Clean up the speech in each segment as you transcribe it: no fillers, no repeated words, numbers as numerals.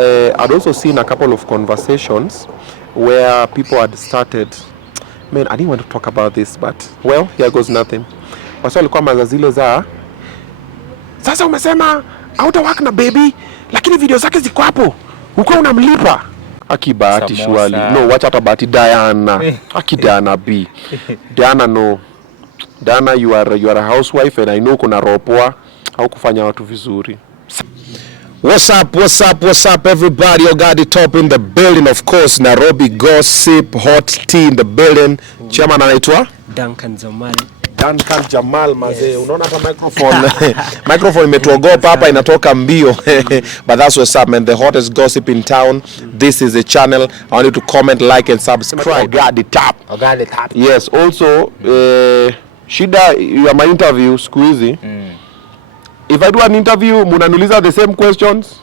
I'd also seen a couple of conversations where people had started, man, I didn't want to talk about this, but well, here goes nothing. Wasa walikuwa mazazile za sasa umesema hautawaka na baby lakini video zake ziko hapo. Uko unamlipa. Aki Bahati shwali. No, watch hata Bahati Diana. Aki Diana B. Diana no. Diana you are a housewife and I know kuna ropoa au kufanya watu vizuri. What's up everybody? You got the top in the building, of course. Nairobi gossip, hot tea in the building. Chairman anaitwa Duncan Jamal mazee. Yes. Unaona hata microphone imetuogopa hapa inatoka mbio. But that's what's up, man. The hottest gossip in town. This is a channel. I want you to comment, like and subscribe. Got the top. Yes, also shida ya my interview siku hizi. If I do an interview, munaniuliza the same questions.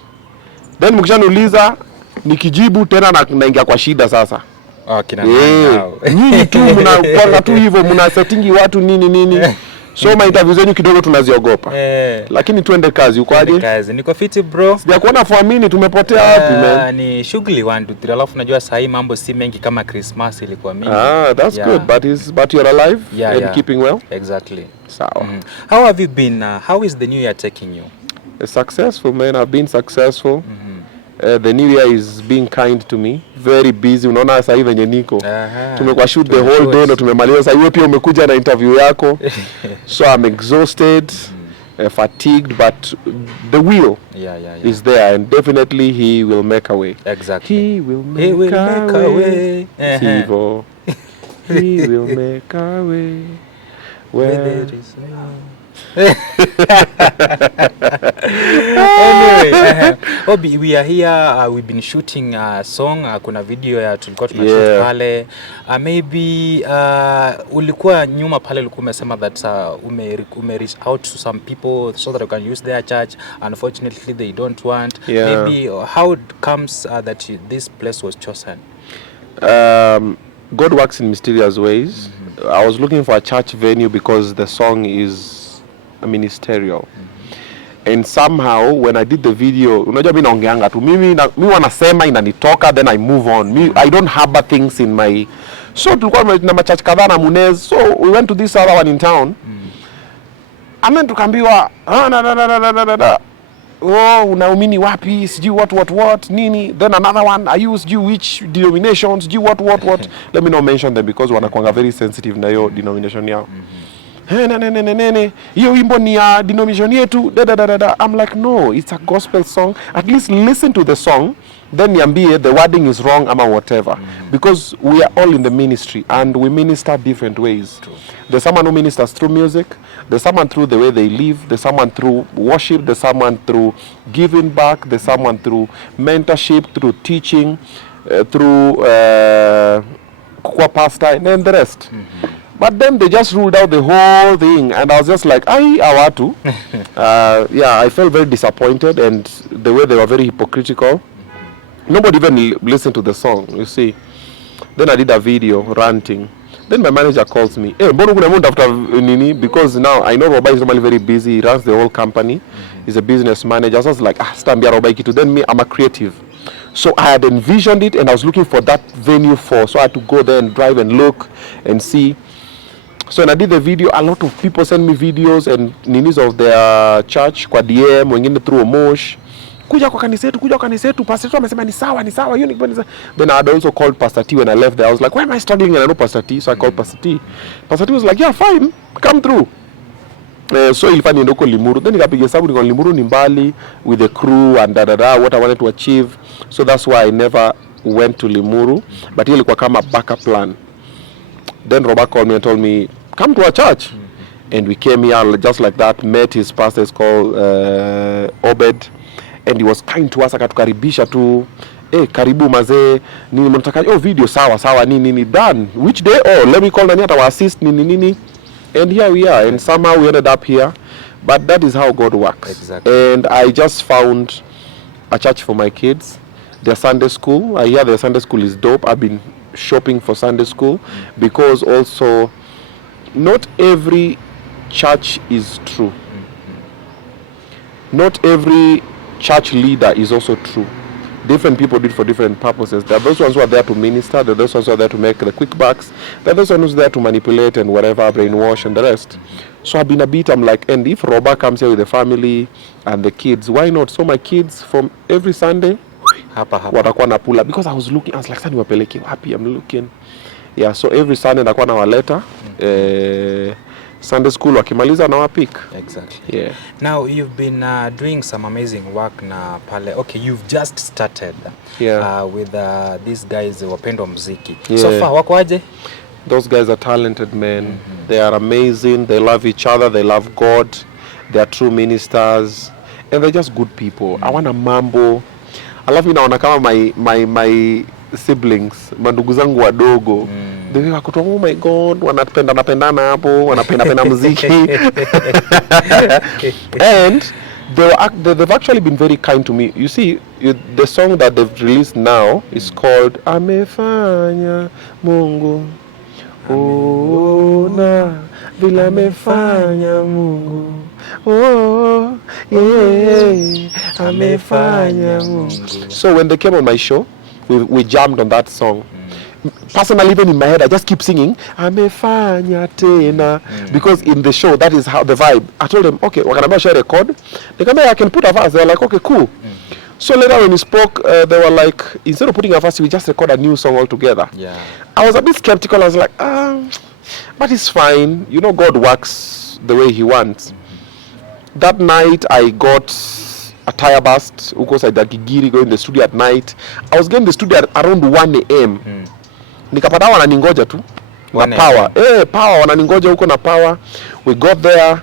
Then mkishaniuliza nikijibu tena naingia kwa shida sasa. Nyinyi tu mnakwanga tu hivyo, mna settingi watu nini. So my interviews zenyu kidogo tunaziogopa. Lakini tuende kazi. Uko aje? Kazi. Niko fiti bro. Sijakuona for a minute, tumepotea wapi man? Ni shughuli 1 2 3. Alafu najua saa hii mambo si mengi kama Christmas ilikuwa mingi. That's good. But you're alive and keeping well? Exactly. Sawa. How have you been? How is the new year taking you? Successful, man. I've been successful. The new year is being kind to me. Very busy. Unaona sasa hivi venye niko. Tumekuwa shoot the whole day na tumemaliza. Sasa hiyo pia umekuja na interview yako. So I'm exhausted, fatigued, but the will is there and definitely he will make a way. Exactly. He will make a way. Sivo. He will make a way. Where there is anyway, we are here. We've been shooting a song. Kuna video ya tulikuwa tunashoot pale. Maybe ulikuwa nyuma pale ulikuwa umesema that ume reach out to some people so that you can use their church. Unfortunately, they don't want. Maybe how it comes that this place was chosen? God works in mysterious ways. I was looking for a church venue because the song is ministerial. And somehow when I did the video, unajua mimi naongeanga tu mimi wanasema inanitoka then I move on. I don't harbor things in my. So tulikuwa na machurch kadhaa na Munez. So we went to this other one in town. And then tukaambiwa unaumini wapi, sijui what nini. Then another one, I used you which denominations, you what. Let me not mention them because wanakuanga very sensitive na hiyo denomination yao. Hiyo wimbo ni ya denomination yetu. I'm like, no, it's a gospel song. At least listen to the song. Then niambie the wording is wrong ama whatever. Because we are all in the ministry and we minister different ways. True. There's someone who ministers through music. There's someone through the way they live. There's someone through worship. There's someone through giving back. There's someone through mentorship, through teaching, through kwa pastor, and then the rest. But then they just ruled out the whole thing, and I was just like, awatu. I felt very disappointed, and the way they were very hypocritical. Nobody even listened to the song, you see. Then I did a video ranting. Then my manager calls me, because now I know Robai is normally very busy. He runs the whole company. He's a business manager. So I was like, Stambia Robai Kitu. Then me, I'm a creative. So I had envisioned it, and I was looking for that venue so I had to go there and drive and look and see. So when I did the video, a lot of people sent me videos and ninis of their church kwa DM, wengine through Omosh. Kuja kwa kanisa yetu, pastor tu amesema ni sawa, hiyo ni kipenda. Then I had also called Pastor T when I left there. I was like, why am I struggling and I know Pastor T? So I called Pastor T. Pastor T was like, yeah, fine, come through. So ilifanya niende huko Limuru. Then nikapiga sababu niko Limuru ni mbali with the crew and what I wanted to achieve. So that's why I never went to Limuru. But hiyo ilikuwa kama backup plan. Then Robert called me and told me, come to our church. And we came here just like that, met his pastor, is called Obed. And he was kind to us, akatukaribisha tu. Karibu mazee, nini mnataka? Video sawa, nini done. Which day? Let me call nani ata assist nini. And here we are, and somehow we ended up here. But that is how God works. Exactly. And I just found a church for my kids. Their Sunday school. I hear their Sunday school is dope. I've been shopping for Sunday school because also not every church is true. Not every church leader is also true. Different people do it for different purposes. There are those ones who are there to minister. There are those ones who are there to make the quick bucks. There are those ones who are there to manipulate and whatever, brainwash and the rest. So I've been a bit, I'm like, and if Roba comes here with the family and the kids, why not? So my kids from every Sunday, watakuwa na pull up. Because I was like, sasa niwapeleke wapi? I'm looking. Yeah, so every Sunday nakuwa nawaleta. Sunday school wakimaliza na wapik. Exactly. Yeah. Now you've been doing some amazing work na pale. Okay, you've just started with these guys wapendwa muziki. Yeah. So far wako aje? Those guys are talented men. They are amazing. They love each other. They love God. They are true ministers, and they're just good people. I want a mambo. I love naona kama my siblings, mandugu zangu wadogo. They were kutoa, oh my God, wanapendana hapo, wanapenda muziki. And they've actually been very kind to me. You see, the song that they've released now is called Amefanya Mungu. Ona vile amefanya Mungu. Oh, yeah, amefanya Mungu. So when they came on my show, we jammed on that song. Personally, even in my head, I just keep singing amefanya tena, because in the show, that is how the vibe. I told them, okay, wakaniambia share record. They come, I can put a verse. They were like, okay, cool. So later when we spoke, they were like, instead of putting a verse, we just record a new song altogether. Yeah. I was a bit skeptical. I was like, but it's fine. You know, God works the way He wants. That night, I got a tire burst. Uko saida Gigiri, go in the studio at night. I was getting the studio at around 1 a.m. Nikapata wananingoja tu na power. Power wananingoja huko na power. We got there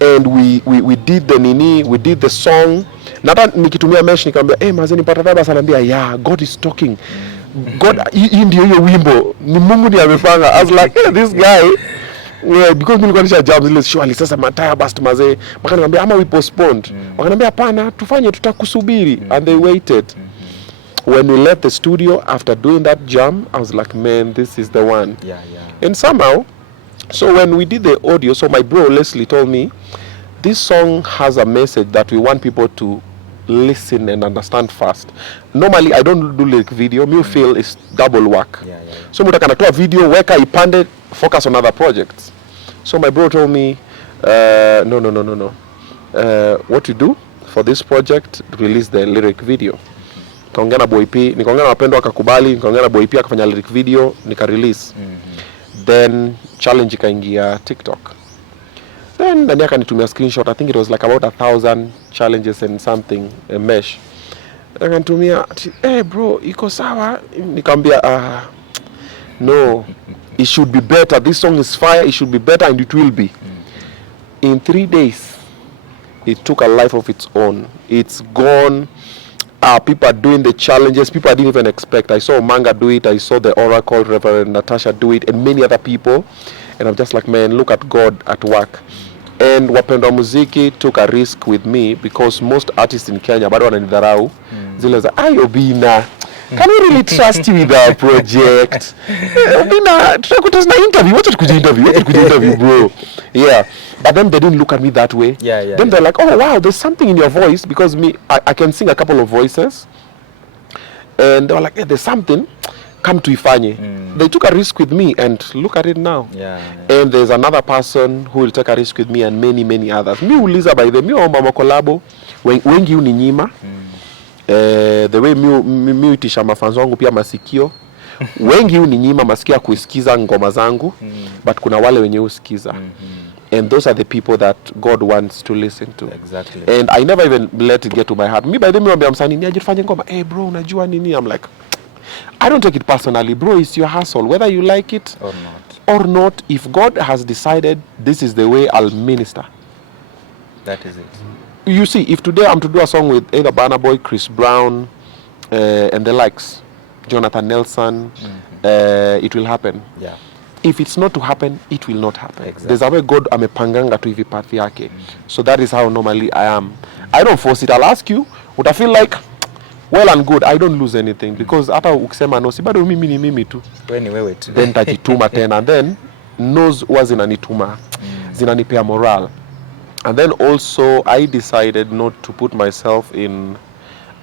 and we did the we did the song. Nata nikitumia mesh nikamwambia, mazeni pata baba sanambia, yeah, God is talking. God, hii ndio hiyo wimbo. Ni Mungu ndiye amepanga. I was like, this guy, because nilikuwa nisha jam zile surely sasa mataya bust mazee. Wakaniambia ama we postponed. Wakaniambia hapana, tufanye, tutakusubiri. And they waited. When we left the studio after doing that jam, I was like, man, this is the one. Yeah. And somehow, so when we did the audio, so my bro Leslie told me, this song has a message that we want people to listen and understand fast. Normally, I don't do lyric video. Me feel it's double work. Yeah. So muta kanatoa video, weka ipande, focus on other projects. So my bro told me, no. What you do for this project, release the lyric video. Nikaongea na Boy P, nikaongea na wapendwa akakubali, nikaongea na Boy P akafanya lyric video, nika release. Then challenge ikaingia TikTok. Then ndani akanitumia screenshot. I think it was like about 1,000 challenges and something, a mesh. Akanitumia, bro, iko sawa? Nikamwambia, no, it should be better. This song is fire, it should be better, and it will be. In 3 days, it took a life of its own. It's gone. People are doing the challenges people I didn't even expect. I saw Manga do it. I saw the Oracle, Reverend Natasha do it, and many other people. And I'm just like, man, look at God at work. And wapendwa muziki took a risk with me, because most artists in Kenya bado wananidharau. Zile za, Obinna, can we really trust you with our project? Obinna, tutakutana interview. Wacha tukuje interview, bro. Yeah. But then they didn't look at me that way. Yeah. Then they're like, oh wow, there's something in your voice, because I can sing a couple of voices. And they were like, there's something. Come to ifanye. They took a risk with me, and look at it now. Yeah. And there's another person who will take a risk with me, and many others. Mi uliza by the mi omba makolabo wengi uninyima. The way mi utisha mafanzo wangu pia masikio. Wengi uninyima masikio kuisikiza ngoma zangu, but kuna wale wenye usikiza. And those are the people that God wants to listen to. Exactly. And I never even let it get to my heart. Me by the way, I'm saying, ajifanye ngoma. Bro, unajua nini? I'm like, I don't take it personally, bro. It's your hustle, whether you like it or not. If God has decided this is the way I'll minister, that is it. You see, if today I'm to do a song with either Burna Boy, Chris Brown, and the likes, Jonathan Nelson, it will happen. Yeah. If it's not to happen, it will not happen. Exactly. There's a way God amepanganga tu hivi path yake. So that is how normally I am. I don't force it. I'll ask you, would I feel like, well and good, I don't lose anything, because hata ukisema no, si bado mimi ni mimi tu. Wewe tu. Then tajituma tena, and then knows huwa zinanituma, zinanipea moral. And then also I decided not to put myself in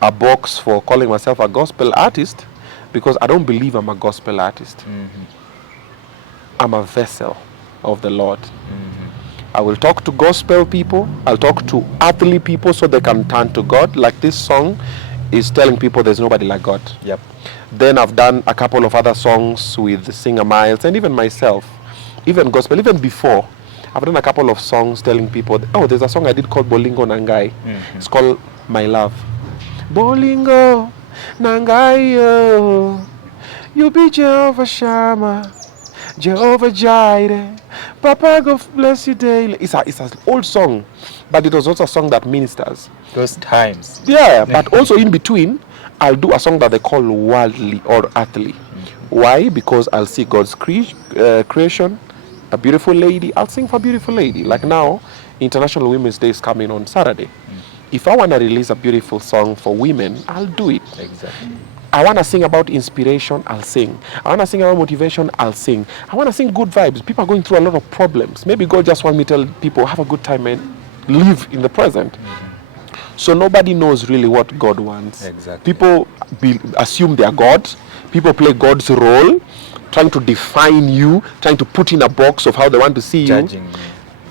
a box for calling myself a gospel artist because I don't believe I'm a gospel artist. I'm a vessel of the Lord. I will talk to gospel people. I'll talk to earthly people so they can turn to God. Like this song is telling people there's nobody like God. Yep. Then I've done a couple of other songs with Singer Miles and even myself, even gospel, even before. I've done a couple of songs telling people, oh, there's a song I did called Bolingo Nangai. It's called My Love. Bolingo Nangai, oh, you be Jehovah Shammah, Jehovah Jireh, Papa God bless you daily. It's an old song, but it was also a song that ministers. Those times. Yeah, but also in between, I'll do a song that they call worldly or earthly. Why? Because I'll see God's creation, a beautiful lady. I'll sing for a beautiful lady. Like now, International Women's Day is coming on Saturday. If I want to release a beautiful song for women, I'll do it. Exactly. I want to sing about inspiration, I'll sing. I want to sing about motivation, I'll sing. I want to sing good vibes. People are going through a lot of problems. Maybe God just wants me to tell people, have a good time and live in the present. So nobody knows really what God wants. Exactly. People assume they are God. People play God's role, trying to define you, trying to put in a box of how they want to see Judging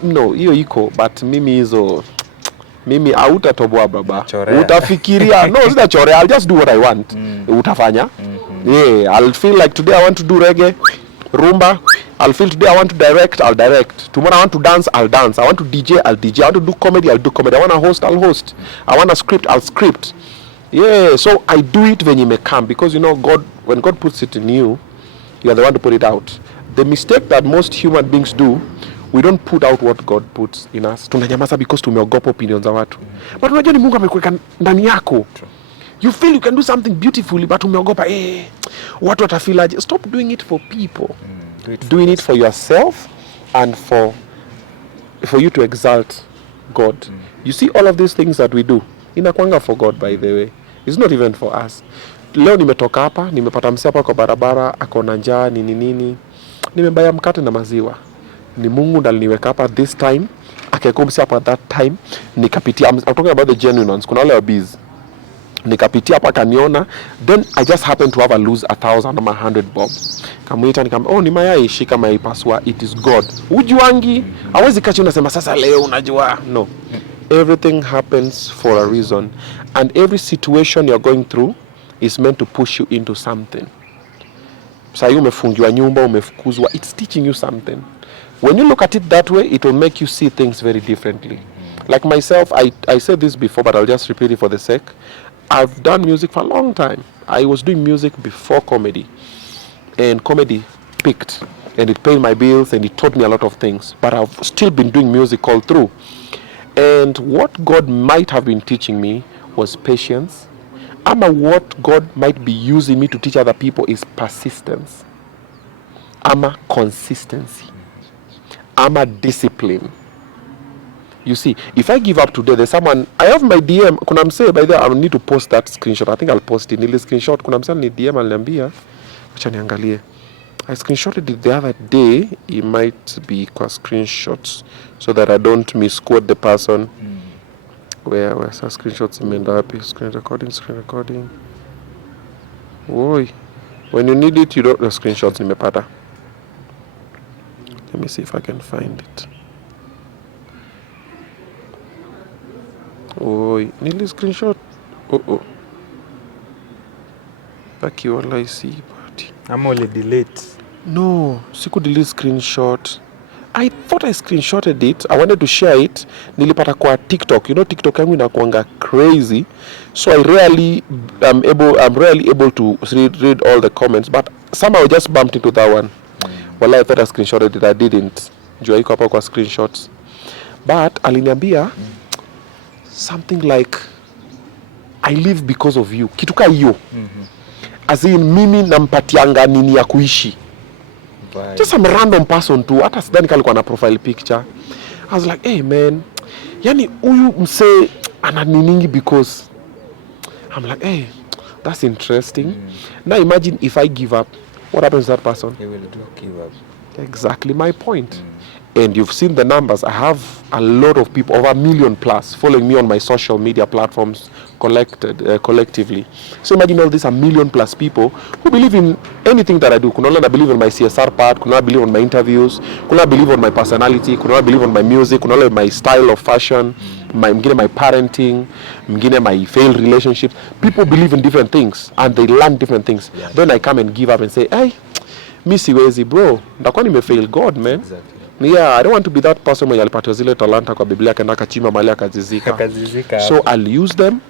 you. No, hiyo iko, but mimi hautatoboa baba. Chorea. Utafikiria. No, sitachorea. I'll just do what I want. Utafanya. Yeah, I'll feel like today I want to do reggae, rumba. I'll feel today I want to direct, I'll direct. Tomorrow I want to dance, I'll dance. I want to DJ, I'll DJ. I want to do comedy, I'll do comedy. I want to host, I'll host. I want to script, I'll script. Yeah, so I do it when you may come, because you know God, when God puts it in you, you are the one to put it out. The mistake that most human beings do, we don't put out what God puts in us. Tunanyamaza because tumeogopa opinions za watu. But unajua ni Mungu amekuweka ndani yako. You feel you can do something beautifully, but umeogopa watu watafeel aje. Stop doing it for people. Doing it for yourself and for you to exalt God. You see all of these things that we do, inakwanga for God, by the way. It's not even for us. Leo nimetoka hapa, nimepata msee hapa kwa barabara, ako na njaa nini. Nimebaya mkate na maziwa. Ni Mungu ndiye aliniweka hapa this time, akakomsi hapa that time, nikapitia. I'm talking about the genuine ones. Kuna wale wa busy. Nikapitia hapa kaniona, then I just happened to have a lose 1,000 ama 100 bob. Kamuita nikamwambia, ni mayai, shika mayai paswa, it is God. Ujuangi, hawezi kachi unasema sasa leo unajua. No. Everything happens for a reason, and every situation you're going through is meant to push you into something. Sasa umefungiwa nyumba, umefukuzwa, it's teaching you something. When you look at it that way, it will make you see things very differently. Like myself, I said this before, but I'll just repeat it for the sake. I've done music for a long time. I was doing music before comedy, and comedy peaked, and it paid my bills, and it taught me a lot of things. But I've still been doing music all through. And what God might have been teaching me was patience. What God might be using me to teach other people is persistence. Consistency. Discipline. You see, if I give up today, there's someone, I have my DM, kuna msee, by the way, I need to post that screenshot. I think I'll post it. Nili screenshot, kuna msee ni DM aliniambia, acha niangalie. I screenshotted it the other day. It might be kwa screenshots, so that I don't misquote the person. Where's the screenshots imeenda wapi? Screen recording. Oi. When you need it, you don't, the screenshots nimepata. Let me see if I can find it. Oi, nili screenshot. Oh. Baki wala isi Bahati. I'm only delete. No, siku delete screenshot. I thought I screenshotted it. I wanted to share it. Nilipata kwa TikTok. You know TikTok yangu inakuanga crazy. So I'm rarely able to read all the comments, but somehow I just bumped into that one. Well, I thought I screenshotted it. I didn't. Jua iko hapa kwa screenshots. But aliniambia something like, I live because of you. Kitu ka hiyo. As in mimi nampatianga nini ya kuishi. Right. Just some random person too. Hata sidhani kali kwa na profile picture. I was like, hey man, yani huyu mse ananiningi because I'm like, hey, that's interesting. Now imagine if I give up, what happens to that person? He will give up. Exactly my point. And you've seen the numbers. I have a lot of people, over 1 million plus, following me on my social media platforms, collectively. So imagine all these 1 million plus people who believe in anything that I do. Kuna wale believe on my CSR part, kuna wale believe on my interviews, kuna wale believe on my personality, kuna wale believe on my music, kuna wale my style of fashion, my parenting, my failed relationships. People believe in different things and they learn different things. Yeah. Then I come and give up and say, hey, mi siwezi bro, ndakuwa nimefail God, man. Exactly. Yeah, I don't want to be that person mwenye alipatiwa zile talanta kwa Biblia akaenda akachimba mahali akazizika. So I'll use them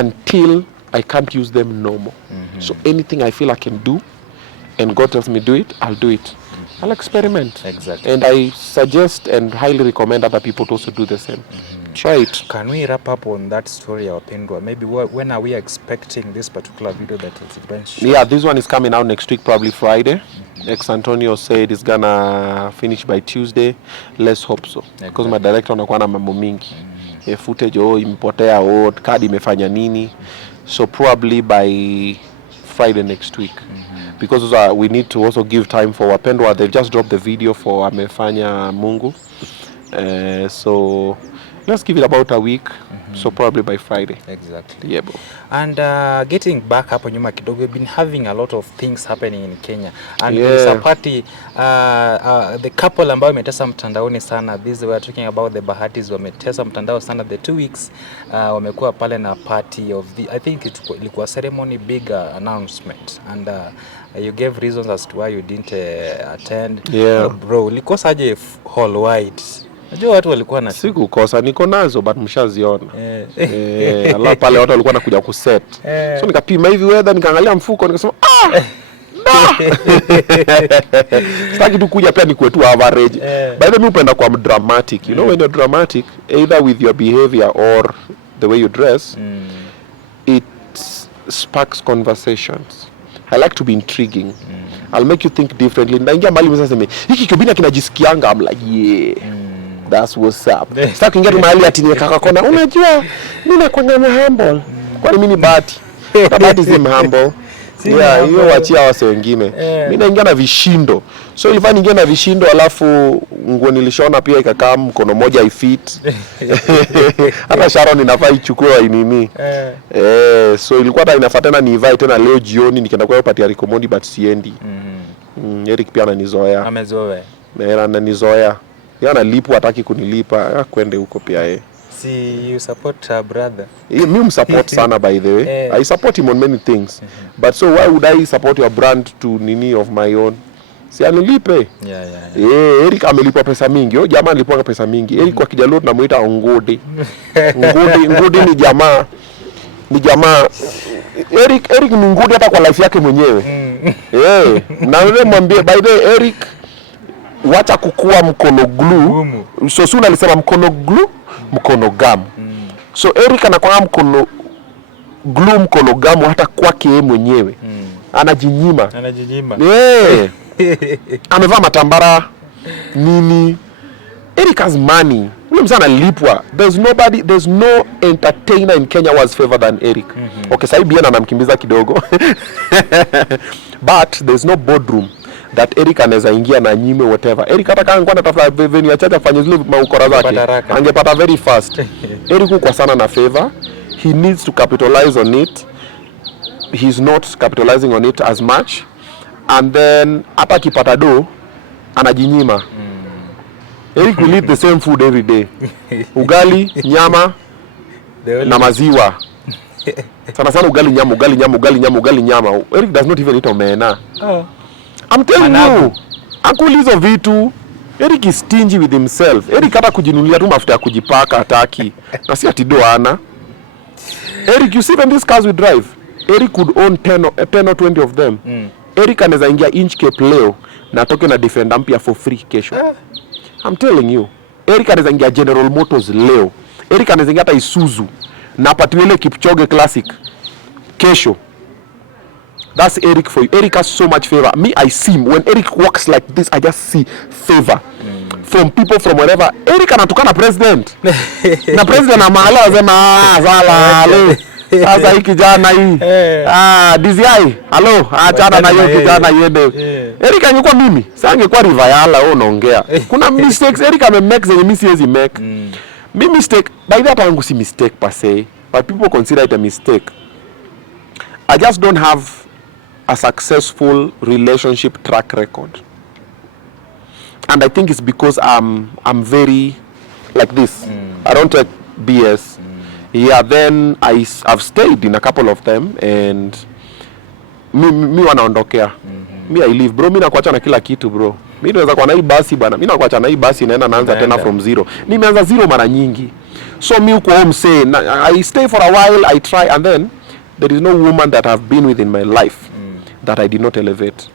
until I can't use them no more. So anything I feel I can do and God tells me do it, I'll do it. I'll experiment. Exactly. And I suggest and highly recommend other people to also do the same. Try it. Can we wrap up on that story, Wapendwa? Maybe when are we expecting this particular video that is going to show? Yeah, this one is coming out next week, probably Friday. Ex Antonio said it's gonna finish by Tuesday. Let's hope so. Because my director anakuwa na mambo mingi. Footage imepotea, card imefanya nini. So probably by Friday next week. Because we need to also give time for Wapendwa. They've just dropped the video for Amefanya Mungu. So let's give it about a week. So probably by Friday. Exactly. Yeah, bro. And getting back hapo nyuma kidogo, we've been having a lot of things happening in Kenya. And there's a party, the couple ambao wametesa mtandaoni sana. This we are talking about the Bahatis wametesa mtandao sana. The 2 weeks wamekuwa pale na party of the, I think ilikuwa ceremony, big announcement. And you gave reasons as to why you didn't attend. Yeah. Bro, likosaje hall wide? Najua watu walikuwa na sikukosa, niko nazo but mshaziona. Allah pale watu walikuwa nakuja kuset. So nikapima hivi weather, nikaangalia mfuko, nikasema sitaki tu kuja pia nikuwe tu average. By the way, upenda kwa dramatic. You know when you're dramatic, either with your behavior or the way you dress, it sparks conversations. I like to be intriguing. I'll make you think differently. Ndaingia mbali msasa sema, hiki kibina kinajisikianga. I'm like, yeah. That's what's up. Sasa kuingia mahali ati nikaka kona, unajua mimi nakwanga humble. Kwani mimi ni Bahati? Bahati si humble. Yeah, hiyo wachia wase wengine. Mimi naingia na vishindo. So ilifanya ningia na vishindo alafu nguo nilishona pia ikakaa mkono moja ifit. Hata Sharon inafaa ichukue nini. So ilikuwa hata inafaa tena niivae tena leo jioni nikienda kwa party ya Omondi but siendi. Erick pia ananizoea. Amezoea. Ananizoea. Yana lipu hataki kunilipa, kwende huko pia yeye. See, you support her brother. Mimi support sana by the way. I support him on many things. But so why would I support your brand to nini of my own? Si anilipe. Yeah. Erick amelipa pesa mingi. Jamaa alilipa pesa mingi. Erick kwa Kijalo tunamuita Ngodi. Ngodi ni jamaa. Erick ni Ngodi hata kwa life yake mwenyewe. Na wewe mwambie by the way Erick, wacha kukua mkono glue. So suna alisema mkono glue, mkono gamu. So Erick anakuwa mkono glue, mkono gamu hata kwake yeye mwenyewe. Anajinyima. Amevaa matambara nini. Erick has money. Ule msana lipwa. There's no entertainer in Kenya was favored than Erick. Okay, sasa hivi anamkimbiza kidogo. But there's no boardroom that Erick anaweza ingia na nyime whatever. Erick hata kama angekuwa anatafuta venue ya chacha afanye zile maukora zake, angepata very fast. Erick uko sana na favor. He needs to capitalize on it. He's not capitalizing on it as much. And then hata kipata do anajinyima. Erick will eat the same food every day. Ugali, nyama na maziwa. Sana ugali nyama. Erick does not even eat omena. I'm telling you. Uncle hizo vitu. Erick is stingy with himself. Erick hata kujinunulia tu mafuta ya kujipaka hataki. Na si ati doana. Erick, you see when these cars we drive, Erick could own 10 or 20 of them. Erick anaweza ingia inch cape leo na atoke na Defender mpya for free kesho. I'm telling you. Erick anaweza ingia General Motors leo. Erick anaweza ingia hata Isuzu na apatiwe ile Kipchoge Classic kesho. That's Erick for you. Erick has so much favor. Me, I see him. When Erick walks like this, I just see favor from people from wherever. Erick anatukana president. Na president na mahala wasema zala leo. Sasa hii kijana hii. DCI. Hello, achana na hiyo kijana yende. Erick angekuwa mimi, sasa angekuwa Rivayala unaongea. Kuna mistakes Erick amemake zenye mimi siwezi make. Mimi mistake, by that angu si mistake per se. but people consider it a mistake. I just don't have a successful relationship track record. And I think it's because I'm very like this. I don't take BS. Yeah, then I've stayed in a couple of them and mi wanaondokea. Mi I leave bro, mi nakuacha na kila kitu bro. Mi naweza kwa na hii basi bana. Mi nakuacha na hii basi naanza tena from zero. Nimeanza zero mara nyingi. So mi uko home say I stay for a while, I try, and then there is no woman that I've been with in my life that I did not elevate.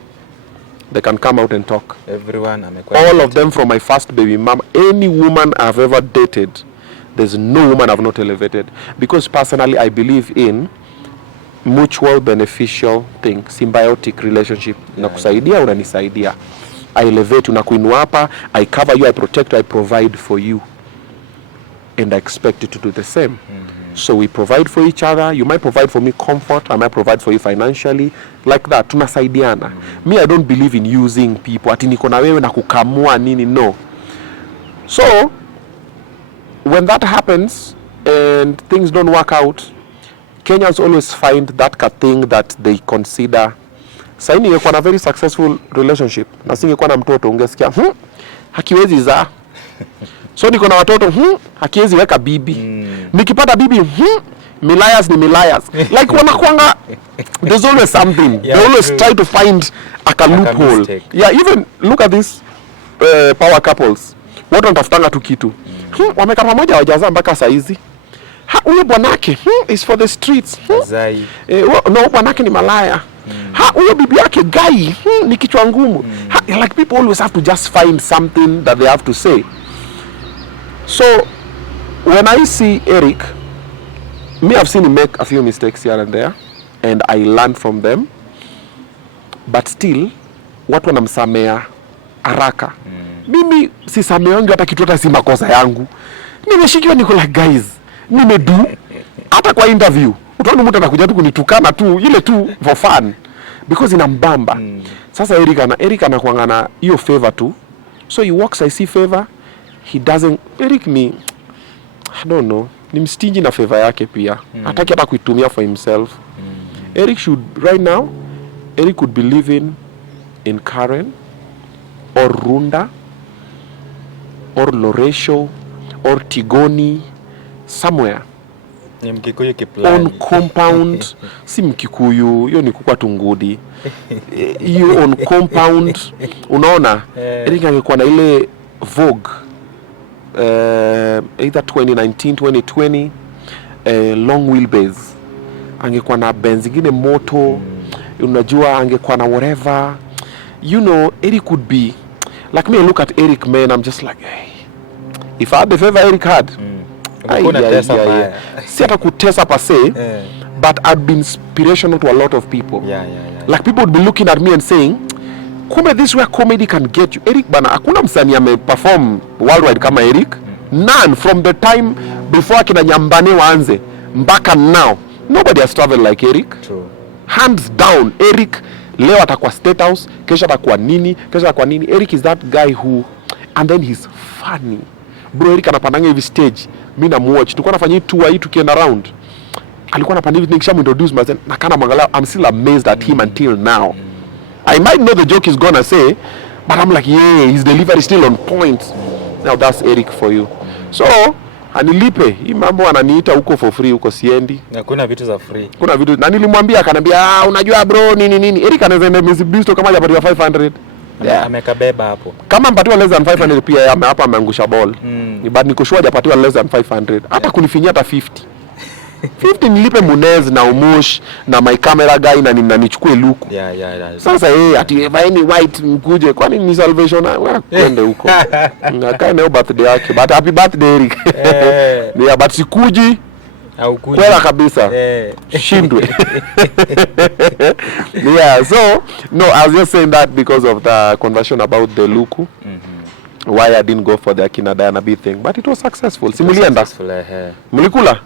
They can come out and talk. Everyone, all of them from my first baby mama. Any woman I've ever dated, there's no woman I've not elevated. Because personally, I believe in mutual beneficial thing, symbiotic relationship. Nakusaidia, unanisaidia. I elevate, unakuinua hapa, I cover you, I protect you, I provide for you. And I expect you to do the same. So we provide for each other. You might provide for me comfort, I might provide for you financially, like that. Tunasaidiana. Me, I don't believe in using people. Ati niko na wewe na kukamua nini, no. So when that happens and things don't work out, Kenyans always find that thing that they consider. Sasa ningekuwa na very successful relationship na singekuwa na mtoto, ungesikia hakiwezi za. So niko na watoto hakiwezi weka bibi. Nikipata bibi milayas ni milayas. Like wanakuanga, there's always something. They always try to find a loophole. Yeah, even look at this power couples. Watu wanatafutanga tu kitu. Wamekaa pamoja wajaza mpaka saa hizi. Huyo bwanake is for the streets. No, bwanake ni malaya. Huyo bibi yake guy ni kichwa ngumu. Like people always have to just find something that they have to say. So when I see Erick, me, I've seen him make a few mistakes here and there, and I learn from them. But still, watu wanamsamea haraka. Mimi sisameongi hata kitu, hata si makosa yangu. Nimeshikiwa niko like guys, nimedu. Hata kwa interview, utaona mtu anakuja tu kunitukana tu, ile tu for fun. Because inambamba. Sasa Erick anakuanga na hiyo favor tu. So he walks, I see favor. He doesn't. Erick ni, I don't know, ni mstingi na favor yake pia. Hataki hata kuitumia for himself. Erick should, right now, Erick could be living in Karen or Runda or Loresho or Tigoni, somewhere. Ni Mkikuyu kiplani. On compound. Si Mkikuyu, hiyo ni kukua tungudi. You on compound. Unaona? Erick angekuwa na ile Vogue. Either 2019, 2020, long wheelbase. Angekuwa na Benz ingine moto. Unajua angekuwa na whatever. You know, Erick could be like me. I look at Erick, man, I'm just like, hey, if I had the favor Erick had, si hata kutesa per se, but I'd been inspirational to a lot of people. Like people would be looking at me and saying, kumbe this where comedy can get you. Erick bana, hakuna msanii ameperform worldwide kama Erick. None from the time before kina Nyambane waanze mpaka now. Nobody has traveled like Erick. True. Hands down, Erick leo atakuwa State House, kesho atakuwa nini, kesho atakuwa nini. Erick is that guy who, and then he's funny. Bro, Erick anapandanga hivi stage, mimi na watch. Tulikuwa nafanya hii tour hii tukienda around. Alikuwa anapanda hivi nikisha introduce mazen, na kana mwangalia, I'm still amazed at him until now. I might know the joke he's gonna say, but I'm like, yeah, his delivery is still on point. Now that's Erick for you. So, anilipe. Hii mambo ananiita huko for free, huko siendi. Na kuna vitu za free. Kuna vitu, na nilimwambia akaniambia, unajua bro, nini. Erick anaweza enda Miss Bristo kama hajapatiwa 500. Amekabeba hapo. Kama mpatiwa less than 500 pia hapa ameangusha ball. But niko sure hajapatiwa less than 500. Hata kunifinyia hata 50. 50 nilipe Munez na Umush na my camera guy na nichukue luku. Sasa ati vaeni white mkuje, kwani ni salvation kwende huko. Ngakai na birthday yake, but happy birthday Erick. Yeah, but sikuji au kuji kwela kabisa. Shindwe. Yeah, so no, I was just saying that because of the conversation about the luku. Why I didn't go for the Akina Diana B thing, but it was successful. Simulienda. Mlikula?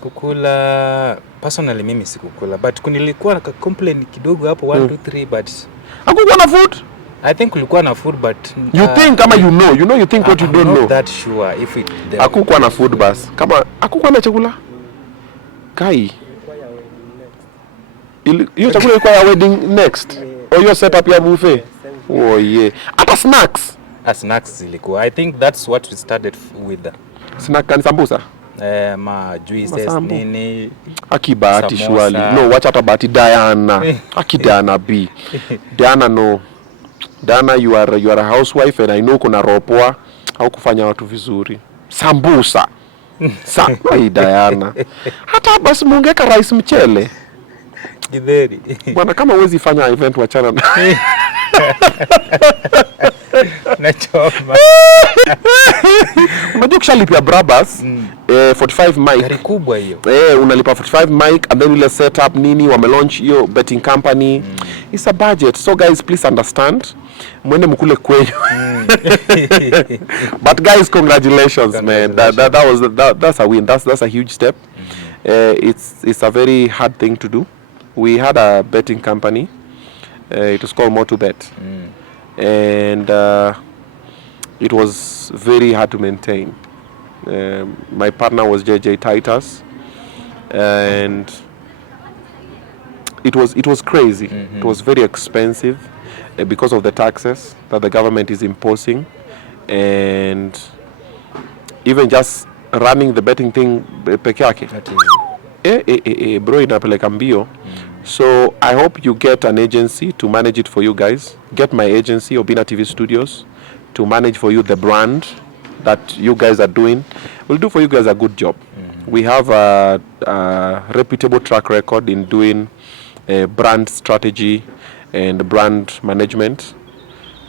Kukula personally mimi sikukula, but kunilikuwa na complain kidogo hapo 1 2 3, but hakukuwa na food. I think kulikuwa na food, but you think kama you think what you don't know. That sure if it hakukuwa na food bus. Kama hakukuwa na chakula. Kai. Hiyo chakula ilikuwa ya wedding next. Or your setup ya buffet. Oh yeah. Hata snacks. Snacks zilikuwa. I think that's what we started with. Snack kan sambusa. Ma juices nini. Bahati surely. No, watch out Bahati Diana. Diana B. Diana no. Diana you are a housewife and I know kuna ropoa au kufanya watu vizuri. Sambusa. Hii Diana. Hata basi muongeka rice mchele. Githeri. Bwana kama huwezi fanya event wachana na. Nachoma. Unajua ukishalipia Brabus 45 mic. Gari kubwa hiyo. Unalipa 45 mic and then ile setup nini wamelaunch hiyo betting company. It's a budget. So guys please understand. Mwende mkule kwenyu. But guys congratulations man. That's a win. That's a huge step. It's a very hard thing to do. We had a betting company. It was called Motobet. And it was very hard to maintain. My partner was JJ Titus, and it was crazy. It was very expensive because of the taxes that the government is imposing, and even just running the betting thing peke yake. Bro inapeleka mbio. So I hope you get an agency to manage it for you guys. Get my agency, Obinna TV Studios, to manage for you the brand that you guys are doing. We'll do for you guys a good job. We have a reputable track record in doing brand strategy and brand management.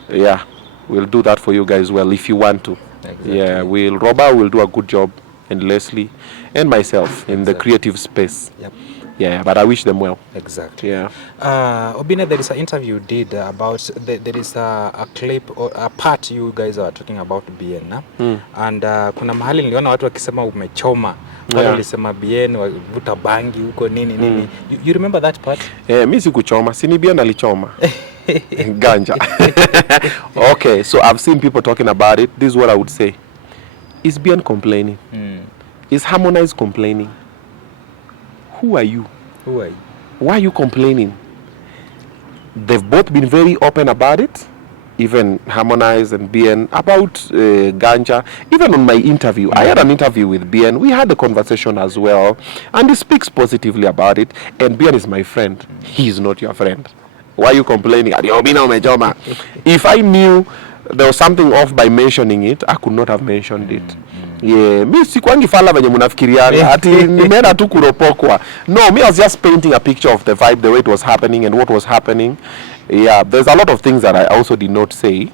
Yeah, we'll do that for you guys well if you want to. Exactly. Yeah, Robert will do a good job, and Leslie and myself in the creative space. Yep. Yeah, but I wish them well. Exactly. Yeah. Obinna, there is an interview you did about there is a clip or a part you guys are talking about BN and kuna mahali niliona watu wakisema umechoma. Wale walisema BN wavuta bangi huko nini. You remember that part? Mimi sikuchoma, si BN alichoma. Ganja. Okay, so I've seen people talking about it. This is what I would say. Is BN complaining? Is Harmonize complaining? Who are you? Why are you complaining? They've both been very open about it. Even Harmonize and BN about ganja. Even on my interview, I had an interview with BN. We had a conversation as well, and he speaks positively about it. And BN is my friend. He is not your friend. Why are you complaining? If I knew there was something off by mentioning it, I could not have mentioned it. Yeah, mi sikwangi fala venye mnafikiriana ati nimeenda tu kuropokwa. No, me I was just painting a picture of the vibe, the way it was happening and what was happening. Yeah, there's a lot of things that I also did not say.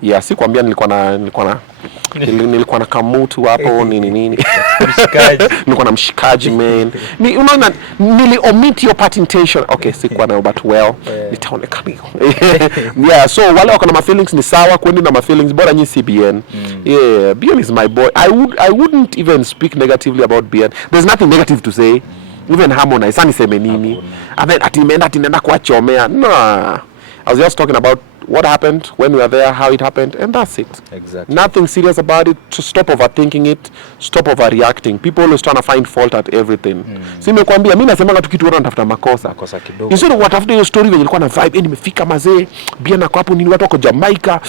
Yeah, sikwambia nilikuwa na kamutu hapo nini. Nilikuwa na mshikaji man. Unaona nili omit your part intention. Okay, sikuwa na but well. Nitaonekana. Yeah, so wale wako na my feelings ni sawa, kwendi na my feelings bora nyi CBN. Yeah, BN is my boy. I wouldn't even speak negatively about BN. There's nothing negative to say. Even Harmonize sani seme nini. Ati nenda kuachomea. No. I was just talking about what happened when we were there, how it happened, and that's it. Exactly. Nothing serious about it. Just stop overthinking it. Stop overreacting. People always trying to find fault at everything. Si nimekwambia mimi nasema tu kitu watu wanatafuta makosa kidogo. Instead of watafuta hiyo story venye ilikuwa na vibe, nimefika mazee, BN ako hapo nini watu wako Jamaica.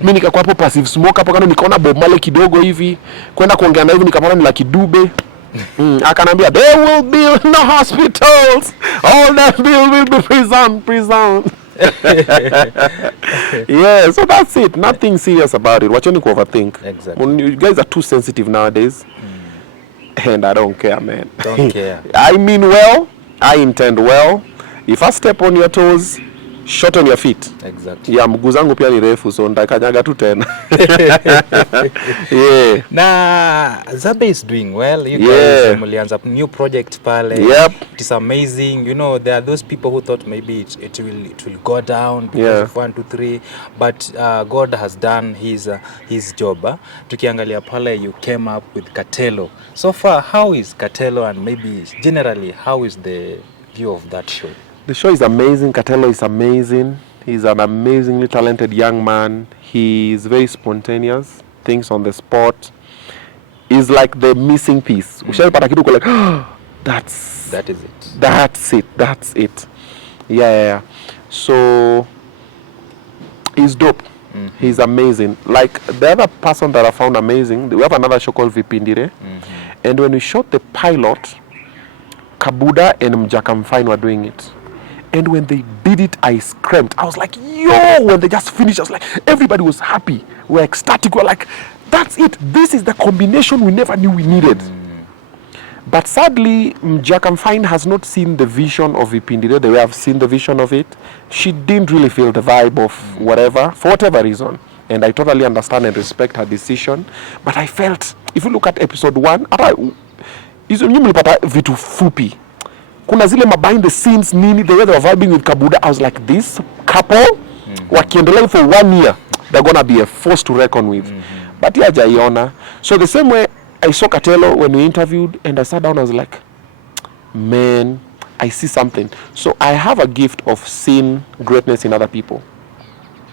Mimi nikakuwa hapo passive smoke hapo kana nikaona Bob Marley kidogo hivi. Kwenda kuongea na hivi nikamwona ni Lucky Dube. Akanambia there will be no hospitals. All that will be prison. Yeah, so that's it. Nothing serious about it. Wacheni ku overthink. Exactly. You guys are too sensitive nowadays. And I don't care, man. Don't care. I mean well. I intend well. If I step on your toes, short on your feet. Exactly. Yeah, mguu zangu pia ni refu so ndakanyaga tu tena. Yeah. Na Zabe is doing well. You guys mlianza new project pale. Yep. It is amazing. You know, there are those people who thought maybe it will go down because of 1, 2, 3, but God has done his job. Tukiangalia pale, you came up with Katelo. So far, how is Katelo, and maybe generally how is the view of that show? The show is amazing. Katelo is amazing. He's an amazingly talented young man. He is very spontaneous. Things on the spot. He's like the missing piece. Ushaipata kitu like, That is it. That's it. Yeah. So he's dope. He's amazing. Like the other person that I found amazing, we have another show called Vipindire. And when we shot the pilot, Kabuda and Mjakamfine were doing it. And when they did it, I screamed. I was like, yo, when they just finished, I was like, everybody was happy. We were ecstatic. We were like, that's it. This is the combination we never knew we needed. But sadly, Mjakamfine has not seen the vision of Vipindire the way I've seen the vision of it. She didn't really feel the vibe of whatever, for whatever reason. And I totally understand and respect her decision. But I felt, if you look at episode 1, hizo nyinyi mlipata vitu fupi. Kuna zile behind the scenes nini, the way they were vibing with Kabuda, I was like, this couple, wakiendelea for 1 year, they're gonna be a force to reckon with. But yeah, jaiona. So the same way I saw Katelo when we interviewed, and I sat down, I was like, man, I see something. So I have a gift of seeing greatness in other people.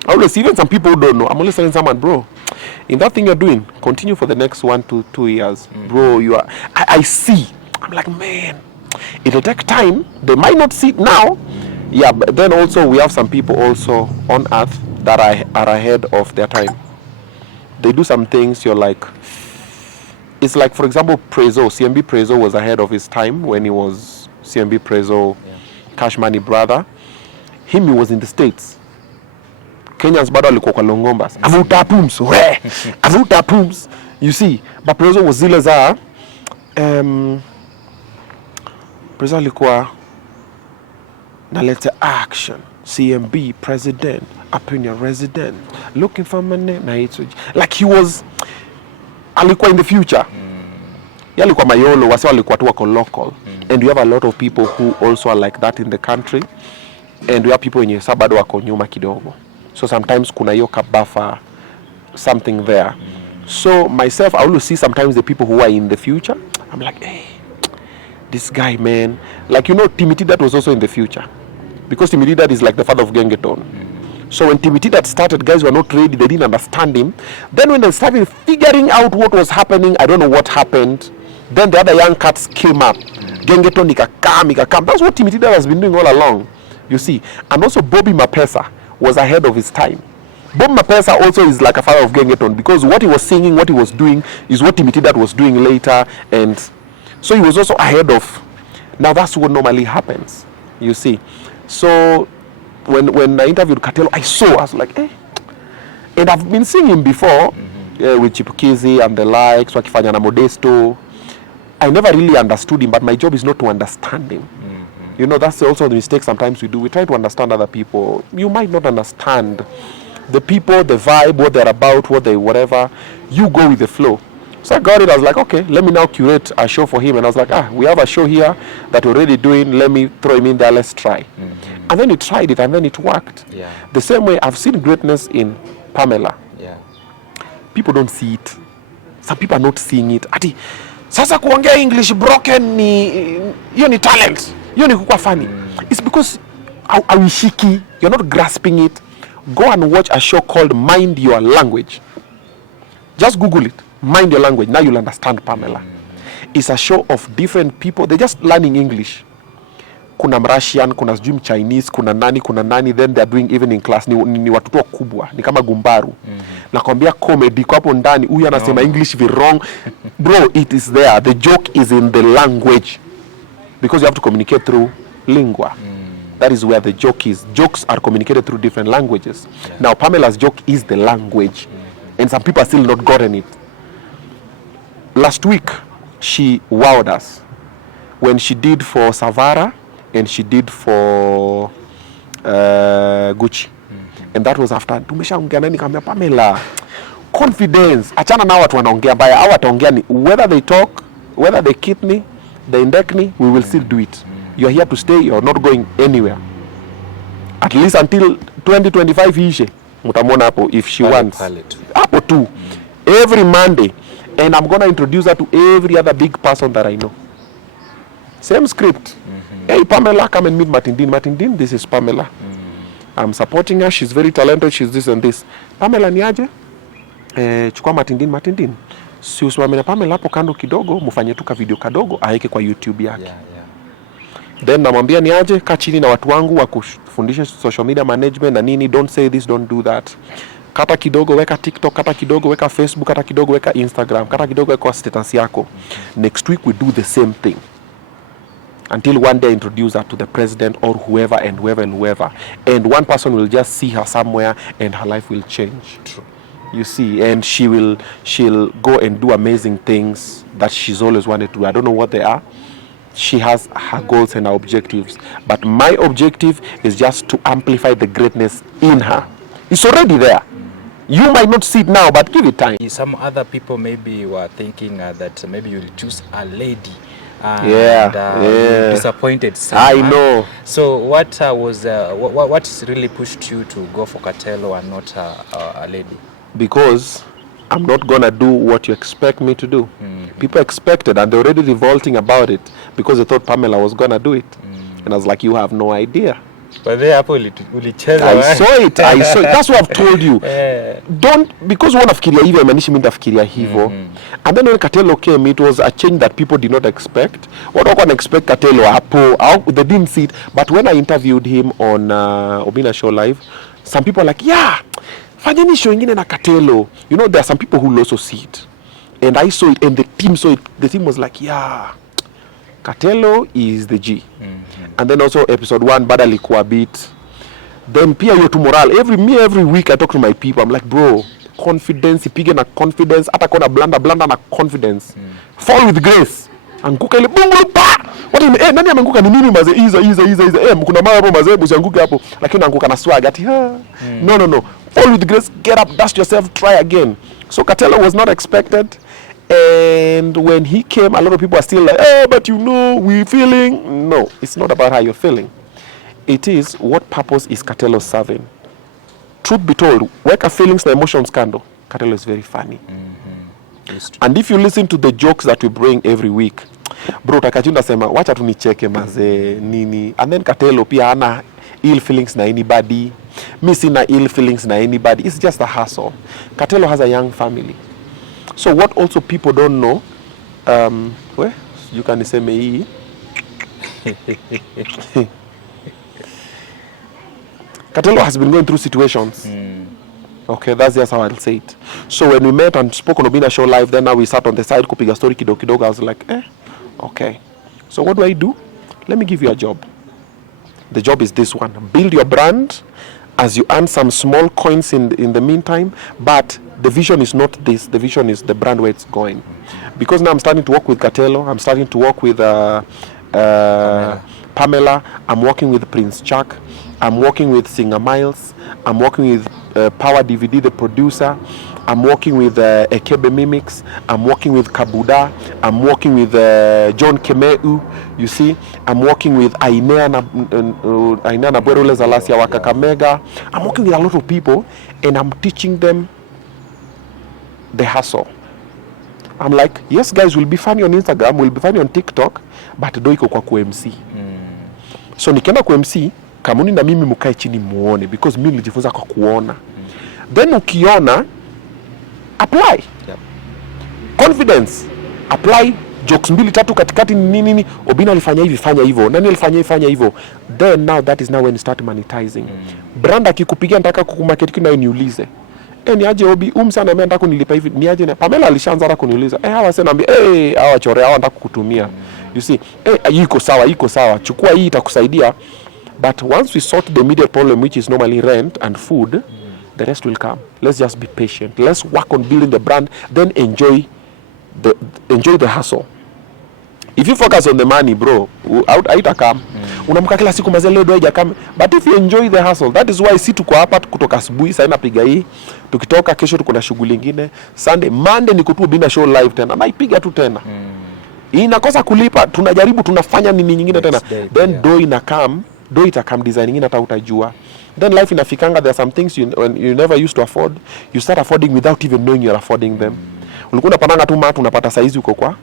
I always, even some people who don't know, I'm always telling someone, bro, in that thing you're doing, continue for the next 1 to 2 years. Bro, you are, I see. I'm like, man, it'll take time. They might not see it now. Yeah, but then also we have some people also on earth that are ahead of their time. They do some things you're like, it's like, for example, Prezo, CMB Prezo was ahead of his time when he was CMB Prezo, Cash Money brother. Him, he was in the States. Kenyans bado alikuwa kwa Longombas. Avuta pums, avuta pums. You see, but Prezo was zile za Prezo alikuwa naleta action. CMB president, opinion resident, looking for money. Like he was, alikuwa in the future. Alikuwa mayolo, wase walikuwa tu wako local. And we have a lot of people who also are like that in the country. And we have people wenye sabado wako nyuma kidogo. So sometimes kuna hiyo kabafa, something there. So myself, I always see sometimes the people who are in the future. I'm like, hey, this guy, man. Like, you know, Timothy that was also in the future. Because Timothy that is like the father of Gengeton. So when Timothy that started, guys were not ready. They didn't understand him. Then when they started figuring out what was happening, I don't know what happened. Then the other young cats came up. Gengeton ikakam. That's what Timothy that has been doing all along. You see. And also Bobby Mapesa was ahead of his time. Bob Mapesa also is like a father of Gengeton because what he was singing, what he was doing is what Timothy that was doing later, and so he was also ahead of. Now that's what normally happens, you see. So when I interviewed Katelo, I was like, eh. And I've been seeing him before with Chipukizi and the likes, wakifanya na Modesto. I never really understood him, but my job is not to understand him. You know, that's also the mistake sometimes we do. We try to understand other people. You might not understand the people, the vibe, what they're about, what they whatever. You go with the flow. So I got it. I was like, okay, let me now curate a show for him. And I was like, we have a show here that we're already doing. Let me throw him in there. Let's try. And then he tried it, and then it worked. Yeah. The same way I've seen greatness in Pamela. Yeah. People don't see it. Some people are not seeing it. Ati, sasa kuongea English broken hiyo ni talent. Hiyo ni kukua funny. It's because awishiki, you're not grasping it. Go and watch a show called Mind Your Language. Just Google it. Mind Your Language. Now you'll understand Pamela. It's a show of different people. They're just learning English. Kuna Russian, kuna sijui Chinese, kuna nani, then they're doing even in class. Ni watoto kubwa, ni kama gumbaru. Nakwambia comedy kwa hapo ndani, huyu anasema English very wrong. Bro, it is there. The joke is in the language. Because you have to communicate through lingua. That is where the joke is. Jokes are communicated through different languages. Yeah. Now, Pamela's joke is the language. And some people are still not gotten it. Last week, she wowed us. When she did for Savara, and she did for Gucci. And that was after, tumeshaongea nani kaambia Pamela, confidence. Achana na watu wanaongea baya. Hawa wataongea ni, whether they talk, whether they kidney, they indectney, we will still do it. You are here to stay, you are not going anywhere. At least until 2025 ishe. Mutamona hapo if she wants. Hapo too. Every Monday. And I'm going to introduce her to every other big person that I know. Same script. Hey Pamela, come and meet Matindin. Matindin, this is Pamela. I'm supporting her. She's very talented. She's this and this. Pamela ni aje? Chukua Matindin. si usimame na Pamela hapo kando kidogo, mfanye tu ka video kadogo aeke kwa YouTube yake. Then namwambia ni aje, kaa chini na watu wangu wa kufundisha social media management na nini, don't say this, don't do that. Kata kidogo weka TikTok, kata kidogo weka Facebook, kata kidogo weka Instagram, kata kidogo weka status yako. Next week we do the same thing. Until one day I introduce her to the president or whoever and whoever and whoever. And one person will just see her somewhere and her life will change. True. You see, and she'll go and do amazing things that she's always wanted to do. I don't know what they are. She has her goals and her objectives. But my objective is just to amplify the greatness in her. It's already there. You might not see it now, but give it time. Some other people maybe were thinking that maybe you'll choose a lady. Yeah. Disappointed someone. I know. So what what really pushed you to go for Katelo and not a lady? Because I'm not gonna do what you expect me to do. People expected, and they're already revolting about it because they thought Pamela was gonna do it. And I was like, you have no idea. But they ulicheza. I saw it. That's what I've told you. Don't, because wanafikiria hivyo imanishi mimi ndafikiria hivyo. And then when Katelo came, it was a change that people did not expect. What wako na expect Katelo hapo, they didn't see it. But when I interviewed him on Obinna show live, some people are like, yeah, fanyeni show ingine na Katelo. You know, there are some people who also see it. And I saw it, and the team saw it. The team was like, yeah, Katelo is the G. And then also episode 1 bado alikuwa a bit. Then pia hiyo tu moral. Every week I talk to my people. I'm like, bro, confidence, ipige na confidence. Hata kona blanda na confidence. Fall with grace. Anguka ile bungu pa. Nani ameanguka ni mimi maze iza. Kuna mama hapo maze usianguke hapo. Lakini anguka na swag ati No. Fall with grace, get up, dust yourself, try again. So Katelo was not expected. And when he came, a lot of people are still like, but you know, we're feeling. No, it's not about how you're feeling. It is what purpose is Katelo serving. Truth be told, weka feelings and emotions kando, Katelo is very funny. And if you listen to the jokes that we bring every week, bro, takajunda sema, wacha tu nicheke maze nini. And then Katelo pia hana ill feelings na anybody. Mi sina ill feelings na anybody. It's just a hustle. Katelo has a young family. So what also people don't know, you can say me. Katelo has been going through situations. Okay, that's just how I'll say it. So when we met and spoke on Obinna show live, then now we sat on the side, kupiga story kidogo. I was like, okay. So what do? Let me give you a job. The job is this one. Build your brand as you earn some small coins in the meantime, but the vision is not this. The vision is the brand where it's going. Because now I'm starting to work with Katelo. I'm starting to work with Pamela. I'm working with Prince Chuck. I'm working with Singer Miles. I'm working with Power DVD, the producer. I'm working with Ekebe Mimics. I'm working with Kabuda. I'm working with John Kemeu. You see, I'm working with Ainea Nabwerule Zalasia wa Kakamega. I'm working with a lot of people, and I'm teaching them the hustle. I'm like, yes guys, we'll be funny on Instagram, we'll be funny on TikTok, but do iko kwa QMC. So nikienda QMC, kamuni na mimi mukae chini muone, because mimi nilijifunza kwa kuona. Then ukiona, apply. Confidence. Apply jokes 2-3 katikati nini, Obinna alifanya hivi, fanya hivyo. Nani alifanya fanya hivyo. Then now that is now when you start monetizing. Brand akikupigia nataka kukumarket kinayo niulize. Ni aje Obi, sana mimi nataka kunilipa hivi. Ni aje na Pamela alishaanza hata kuniuliza. Hawa sasa naambia, hawa chore hawa nataka kukutumia. You see, iko sawa. Chukua hii itakusaidia. But once we sort the immediate problem, which is normally rent and food, the rest will come. Let's just be patient. Let's work on building the brand, then enjoy the hustle. If you focus on the money, bro, haita come. Unamka kila siku mazee leo doja kama. But if you enjoy the hustle, that is why si tuko hapa kutoka asubuhi sasa napiga hii. Tukitoka kesho tuko na shughuli nyingine. Sunday, Monday niko tu Obinna show live tena. Naipiga tu tena. Inakosa kulipa, tunajaribu tunafanya nini nyingine tena. Then do itakam design nyingine hata utajua. Then life inafikanga, there are some things you never used to afford. You start affording without even knowing you're affording them. Ulikuwa unapanga tu matu unapata saizi uko kwa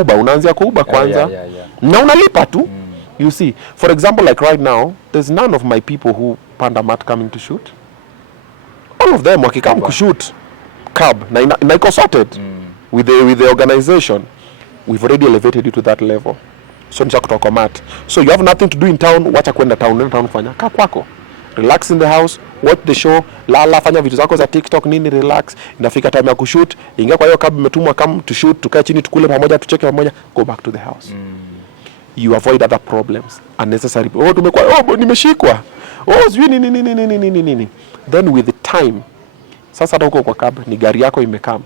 Uber, unaanzia kwa Uber kwanza. Na unalipa tu. You see, for example, like right now, there's none of my people who panda mat coming to shoot. All of them wakikam kushoot cab na iko sorted with the organization, we've already elevated you to that level. So nisha kutoka mat. So you have nothing to do in town, wacha kwenda town kufanya kaa kwako, relax in the house, watch the show, lala, fanya vitu zako za TikTok nini, relax. Inafika time ya kushoot, ingia kwa hiyo cab umetumwa come to shoot, tukae chini tukule pamoja, tucheke pamoja, go back to the house. You avoid other problems unnecessary. Tumekuwa nimeshikwa, sijui nini. Then with the time, sasa hata huko kwa cab ni gari yako imekam.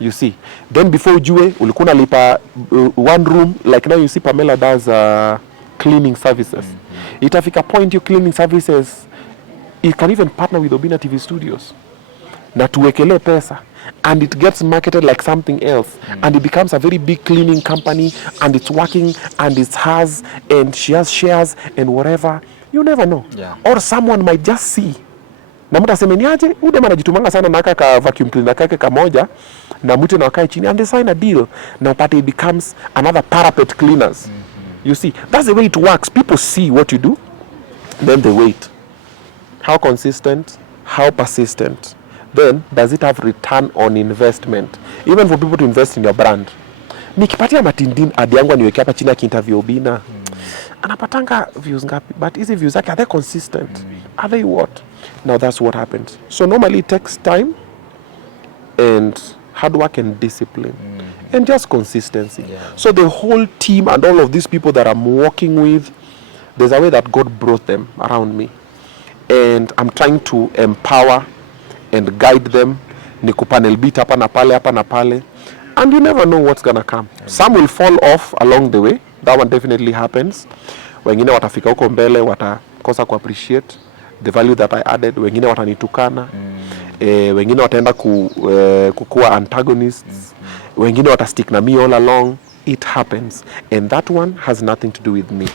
You see, then before ujue ulikuwa unalipa one room, like now you see Pamela does cleaning services. Itafika point your cleaning services, it can even partner with Obinna TV Studios na tuwekele pesa, and it gets marketed like something else, and it becomes a very big cleaning company, and it's working, and it's hers, and she has shares and whatever. You never know. Or someone might just see na mtu aseme niaje ude anajitumanga sana na kaka vacuum cleaner kake kamoja na mtu na wakae chini and they sign a deal na upate it becomes another parapet cleaners. You see, that's the way it works. People see what you do, then they wait. How consistent, how persistent, then does it have return on investment, even for people to invest in your brand. Nikipatia Matindin adi yangu niweke hapa chini akiinterview Obinna, anapatanga views ngapi, but hizi views zake, are they consistent? Are they what? Now that's what happens. So normally it takes time and hard work and discipline and just consistency. So the whole team and all of these people that I'm working with, there's a way that God brought them around me, and I'm trying to empower and guide them. Niku panel beat hapa na pale, and you never know what's gonna come. Some will fall off along the way. That one definitely happens. Wengine watafika huko mbele watakosa ku appreciate the value that I added. Wengine watanitukana, wengine wataenda kukua antagonists, wengine watastick na me all along. It happens, and that one has nothing to do with me.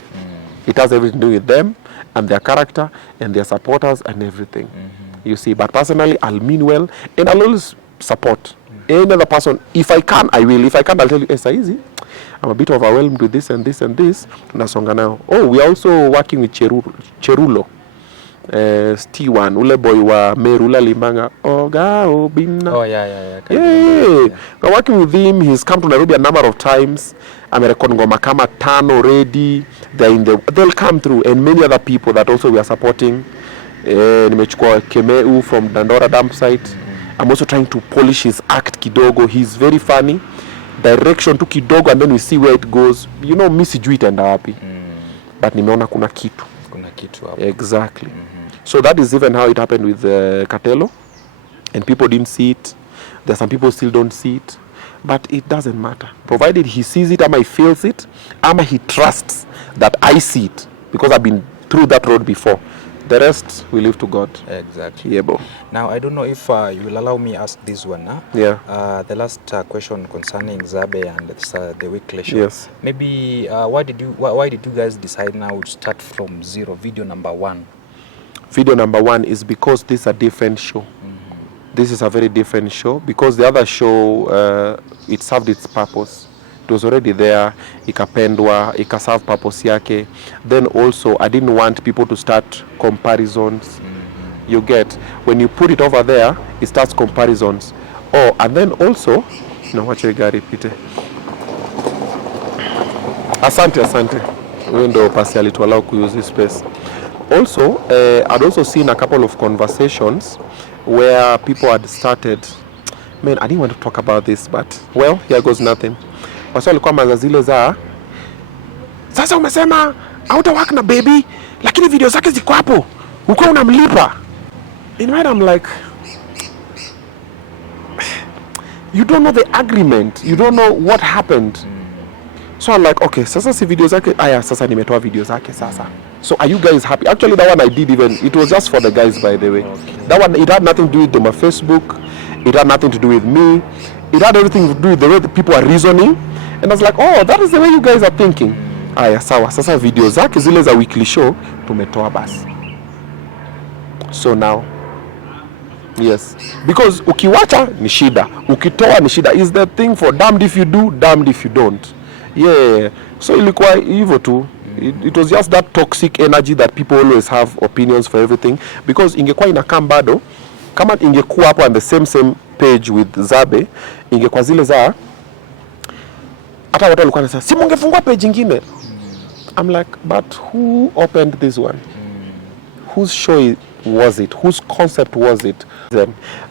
It has everything to do with them and their character and their supporters and everything. You see, but personally I'll mean well and I'll always support any other person. If I can, I will. If I can't, I'll tell you, easy, I'm a bit overwhelmed with this and this and this. Tunasonga nayo. We are also working with Cherulo. T1, ule boy wa Merula Limanga, OgaObinna. We're working with him. He's come to Nairobi a number of times. Amerekod ngoma kama 5 already. They'll come through, and many other people that also we are supporting. Nimechukua Kemeu from Dandora dump site. I'm also trying to polish his act kidogo. He's very funny. Direction tu kidogo, and then we see where it goes. You know, mimi sijui itaenda wapi. But nimeona kuna kitu hapo. Exactly. So that is even how it happened with Katelo, and people didn't see it. There's some people still don't see it, but it doesn't matter, provided he sees it, ama he feels it, ama he trusts that I see it, because I've been through that road before. The rest we leave to God. Exactly. Yeah, bro. Now I don't know if you will allow me ask this one. The last question concerning Zabe and the weekly show. Yes. Maybe why did you guys decide now to start from zero? Video number 1. Video number 1 is because this is a different show. This is a very different show, because the other show it served its purpose. It was already there, ikapendwa, ikaserve purpose yake. Then also I didn't want people to start comparisons. You get, when you put it over there, it starts comparisons. And then also, wacha gari pite. Asante. Wewe ndo pasi alituallow ku use this space. Also, I'd also seen a couple of conversations where people had started, man, I didn't want to talk about this, but well, here goes nothing. Wasa walikuwa mazazile za, sasa umesema hauta work na baby, lakini video zake ziko hapo, uko unamlipa. In my I'm like, you don't know the agreement, you don't know what happened. So I'm like, okay, sasa si video zake, sasa nimetoa video zake sasa. So are you guys happy? Actually, that one I did it was just for the guys, by the way. That one, it had nothing to do with my Facebook. It had nothing to do with me. It had everything to do with the way the people are reasoning. And I was like, that is the way you guys are thinking. Sawa, sasa video zake zile za weekly show, tumetoa basi. So now, yes. Because ukiwacha ni shida. Ukitoa ni shida. Is the thing for damned if you do, damned if you don't. Yeah. So ilikuwa hivyo tu. It was just that toxic energy that people always have opinions for everything, because ingekuwa inakam bado kama ingekuwa hapo and the same page with Zabe, ingekuwa zile za hata watu walikuwa wanasema si mungefungua page nyingine. I'm like, but who opened this one? Whose show was it? Whose concept was it?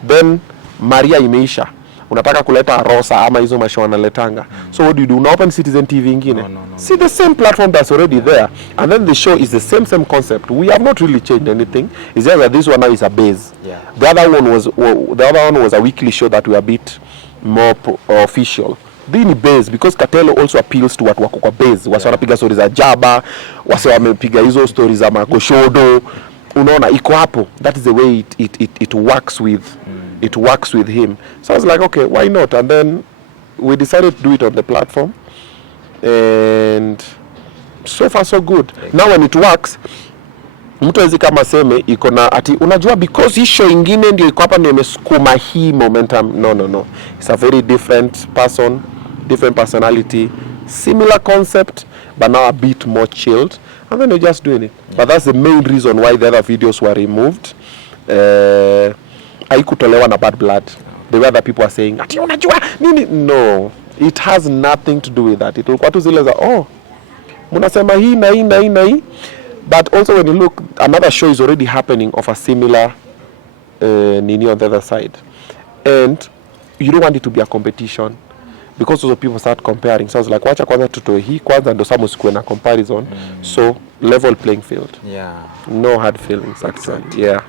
Then Maria imeisha. Unataka kuleta Rosa ama hizo mashow wanaletanga. So what do? Una open Citizen TV ingine? No. See the same platform that's already there. And then the show is the same concept. We have not really changed anything. It's just that this one now is a base. Yeah. The other one was a weekly show that we a bit more official. Hii ni base because Katelo also appeals to watu wako kwa base. Wase wanapiga stories za Jaba, wase wamepiga hizo stories za Makoshodo. Unaona iko hapo. That is the way it works with it works with him. So I was like, okay, why not? And then we decided to do it on the platform. And so far so good. Now when it works, mtu hawezi kama seme iko na ati unajua because hii show ingine ndio iko hapa ndio imesukuma hii momentum. No. It's a very different person, different personality, similar concept, but now a bit more chilled. And then you're just doing it. Yeah. But that's the main reason why the other videos were removed. Haikutolewa na bad blood. The way other people are saying, ati unajua nini? No. It has nothing to do with that. It ilikuwa tu zile za munasema hii na hii. But also when you look, another show is already happening of a similar nini on the other side. And you don't want it to be a competition. Because also people start comparing. So I was like, wacha kwanza tutoe hii kwanza ndo samu sikuwe na comparison. So level playing field. Yeah. No hard feelings actually. Exactly. Yeah.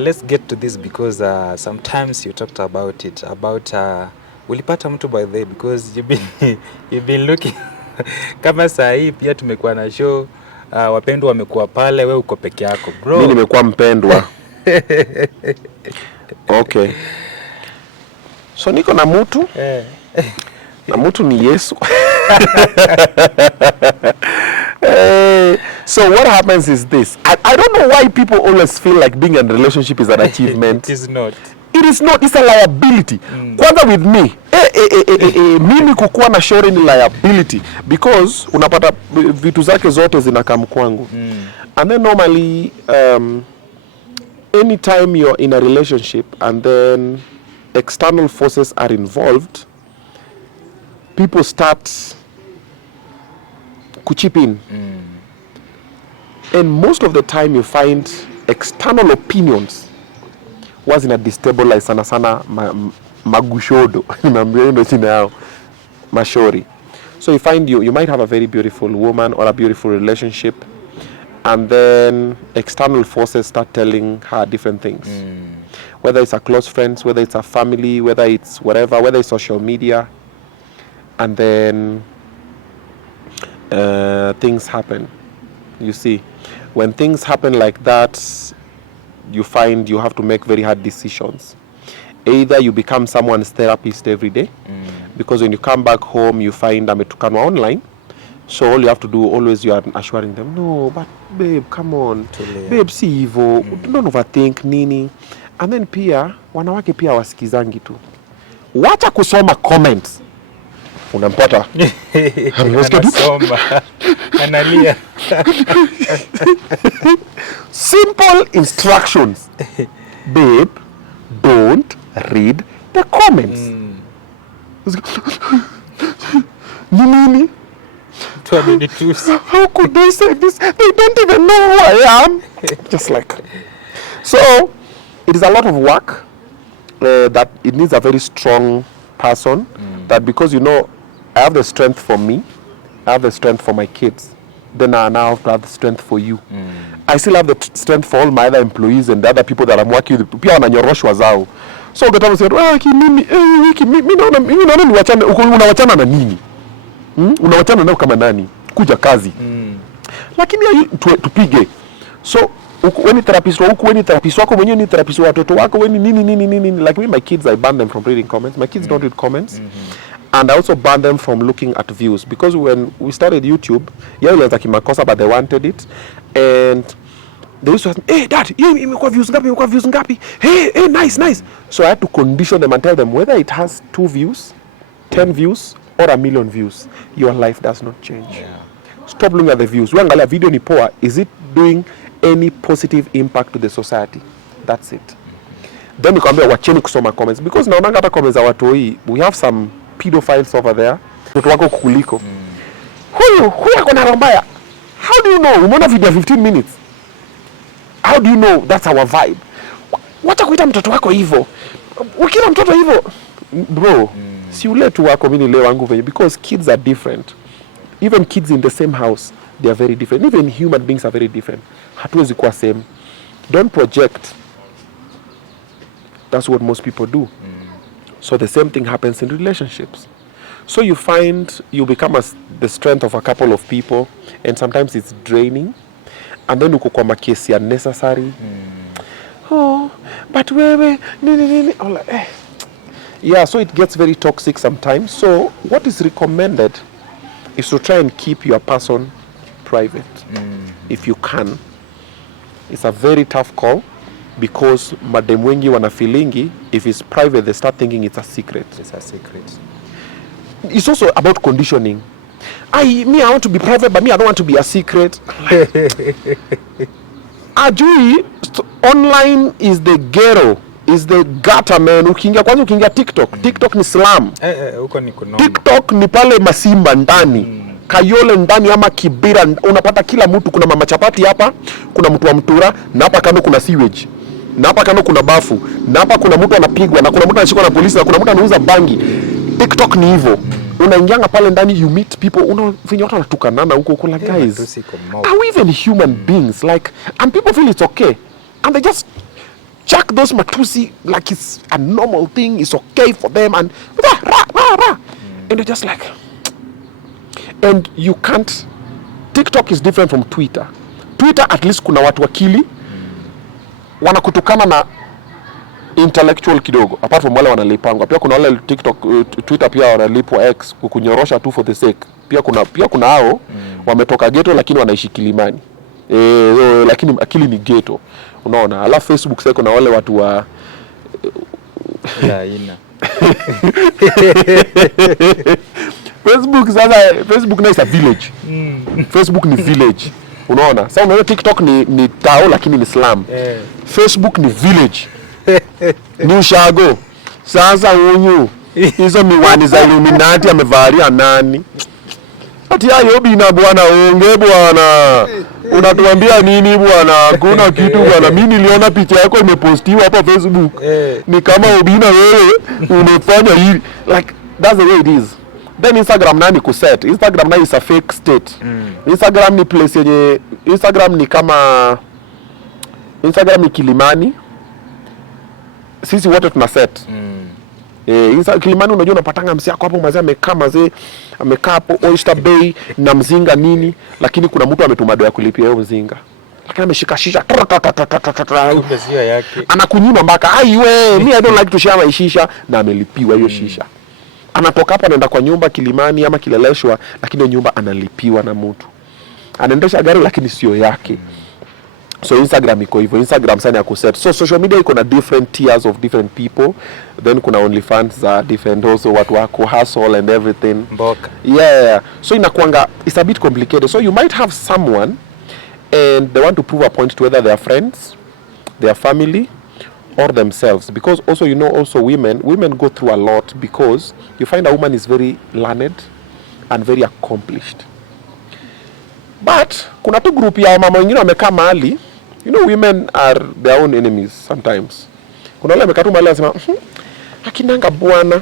Let's get to this because sometimes you talked about it. About ulipata mtu by the way because you've been looking kama saa hii pia tumekuwa na show wapendwa wamekuwa pale, wewe uko peke yako bro. Mimi nimekuwa mpendwa. Okay. So niko na mtu na mtu ni Yesu. So what happens is this. I don't know why people always feel like being in a relationship is an achievement. It is not. It is not. It's a liability. Kwanza with me. Mimi kukuwa na show ni liability because unapata vitu zake zote zinakam kwangu. And then normally anytime you're in a relationship and then external forces are involved, people start kuchip in. And most of the time you find external opinions was in a destabilize sana magushodo ndo chini yao mashori. So you find you might have a very beautiful woman or a beautiful relationship and then external forces start telling her different things. Whether it's a close friends, whether it's a family, whether it's whatever, whether it's social media, and then things happen. You see, when things happen like that, you find you have to make very hard decisions. Either you become someone's therapist every day, because when you come back home, you find ametukanwa online. So all you have to do, always you are assuring them, no, but babe, come on. Babe, si hivyo. Don't overthink nini. And then pia, wanawake pia wasikizangi tu. Wacha kusoma comments. Unampata? Anasoma. Analia. Simple instructions. Babe, don't read the comments. Nini? How could they say this? They don't even know who I am. Just like. So, it is a lot of work that it needs a very strong person. That because, you know, I have the strength for me, I have the strength for my kids, then I now have to have the strength for you. I still have the strength for all my other employees and the other people that I'm working with. Pia wananyoroshwa zao. So ukitaka kusema mimi naona niwachane, unawachana na nini? Unawachana nao kama nani? Kuja kazi. Lakini tupige. So when therapist wako, when therapist wako mwenyewe ni therapist wa watoto wako, when nini like me, my kids, I ban them from reading comments. My kids don't read comments. And I also ban them from looking at views because when we started YouTube, ilianza kimakosa but they wanted it and they used to ask me, hey dad, imekuwa views ngapi? Hey, nice. So I had to condition them and tell them whether it has 2 views, 10 views or 1 million views, your life does not change. Stop looking at the views. Uangalia video ni poa, is it doing any positive impact to the society? That's it. Then nikamwambia wacheni kusoma comments because naonanga hata comments za watu hii, we have some pedophiles over there. Mtoto wako kukuliko. Huyu ako na roho mbaya. How do you know? Umeona video 15 minutes. How do you know that's our vibe? Wacha kuita mtoto wako hivyo. Ukila mtoto hivyo, bro, si ule tu wako mimi leo wangu venye, because kids are different. Even kids in the same house, they are very different. Even human beings are very different. Hatuwezi kuwa same. Don't project. That's what most people do. So the same thing happens in relationships. So you find you become the strength of a couple of people, and sometimes it's draining. And then uko kwa makesi unnecessary. Oh, but wewe nini. Yeah, so it gets very toxic sometimes. So what is recommended is to try and keep your person private if you can. It's a very tough call because madem wengi wana feelingi if it's private they start thinking it's a secret. It's a secret. It's also about conditioning. I want to be private, but I don't want to be a secret. Ajui, online is the ghetto, is the gutter, man. Ukiingia TikTok, TikTok ni slam. Huko ni kunono. TikTok ni pale Masimba ndani. Kayole ndani ama Kibira, unapata kila mtu. Kuna mama chapati hapa, kuna mtu wa mtura, na hapa kando kuna sewage, na hapa kando kuna bafu, na hapa kuna mtu anapigwa, na kuna mtu anashikwa na polisi, na kuna mtu anauza bangi. TikTok ni hivyo. Unaingianga pale ndani, you meet people, vinyo watu wanatukanana huko like, guys, are we even human beings? Like, and people feel it's okay, and they just chuck those matusi like it's a normal thing, it's okay for them, and and they're just like, and you can't. TikTok is different from Twitter. Twitter at least kuna watu wakili wanakutukana na intellectual kidogo, apart from wale wanalipangwa. Pia kuna wale TikTok, Twitter pia wanalipwa X kukunyorosha tu for the sake. Pia kuna hao wametoka ghetto lakini wanaishi Kilimani. Lakini akili ni ghetto. Unaona? Alafu Facebook sasa kuna wale watu wa Facebook na is a village. Facebook ni village. Unaona? Sasa unaona TikTok ni tao lakini ni slum. Facebook ni village. Ni ushago. Sasa unyu hizo miwani za Illuminati amevalia nani? Ati hayo Obinna bwana, onge bwana. Unatuambia nini bwana? Hakuna kitu bwana. Mimi niliona picha yako imepostiwa hapa Facebook. Ni kama Obinna wewe umefanya hivi. Like that's the way it is. Then Instagram nani kuset. Instagram nani is a fake state. Instagram ni place yenye, Instagram ni kama, Instagram ni Kilimani. Sisi wote tuna set. Kilimani unajua unapatanga msi yako hapo mazee amekaa hapo Oyster Bay na mzinga nini, lakini kuna mtu ametuma doa kulipia hiyo mzinga. Lakini ameshika shisha. Anakunyima mpaka aiwe, me I don't like to share my shisha, na amelipiwa hiyo shisha. Anatoka hapo anaenda kwa nyumba Kilimani ama Kileleshwa, lakini nyumba analipiwa na mtu. Anaendesha gari lakini sio yake. So Instagram iko hivyo. Instagram sana ya kuset. So social media iko na different tiers of different people. Then kuna OnlyFans za different also, watu wako hustle and everything. Mboka. Yeah. So inakuanga, it's a bit complicated. So you might have someone and they want to prove a point to whether their friends, their family, or themselves. Because also, you know, also women go through a lot because you find a woman is very learned and very accomplished. But kuna tu group ya mama wengine wamekaa mahali. You know, women are their own enemies sometimes. Kuna wale wamekaa tu mahali wanasema, akinanga bwana.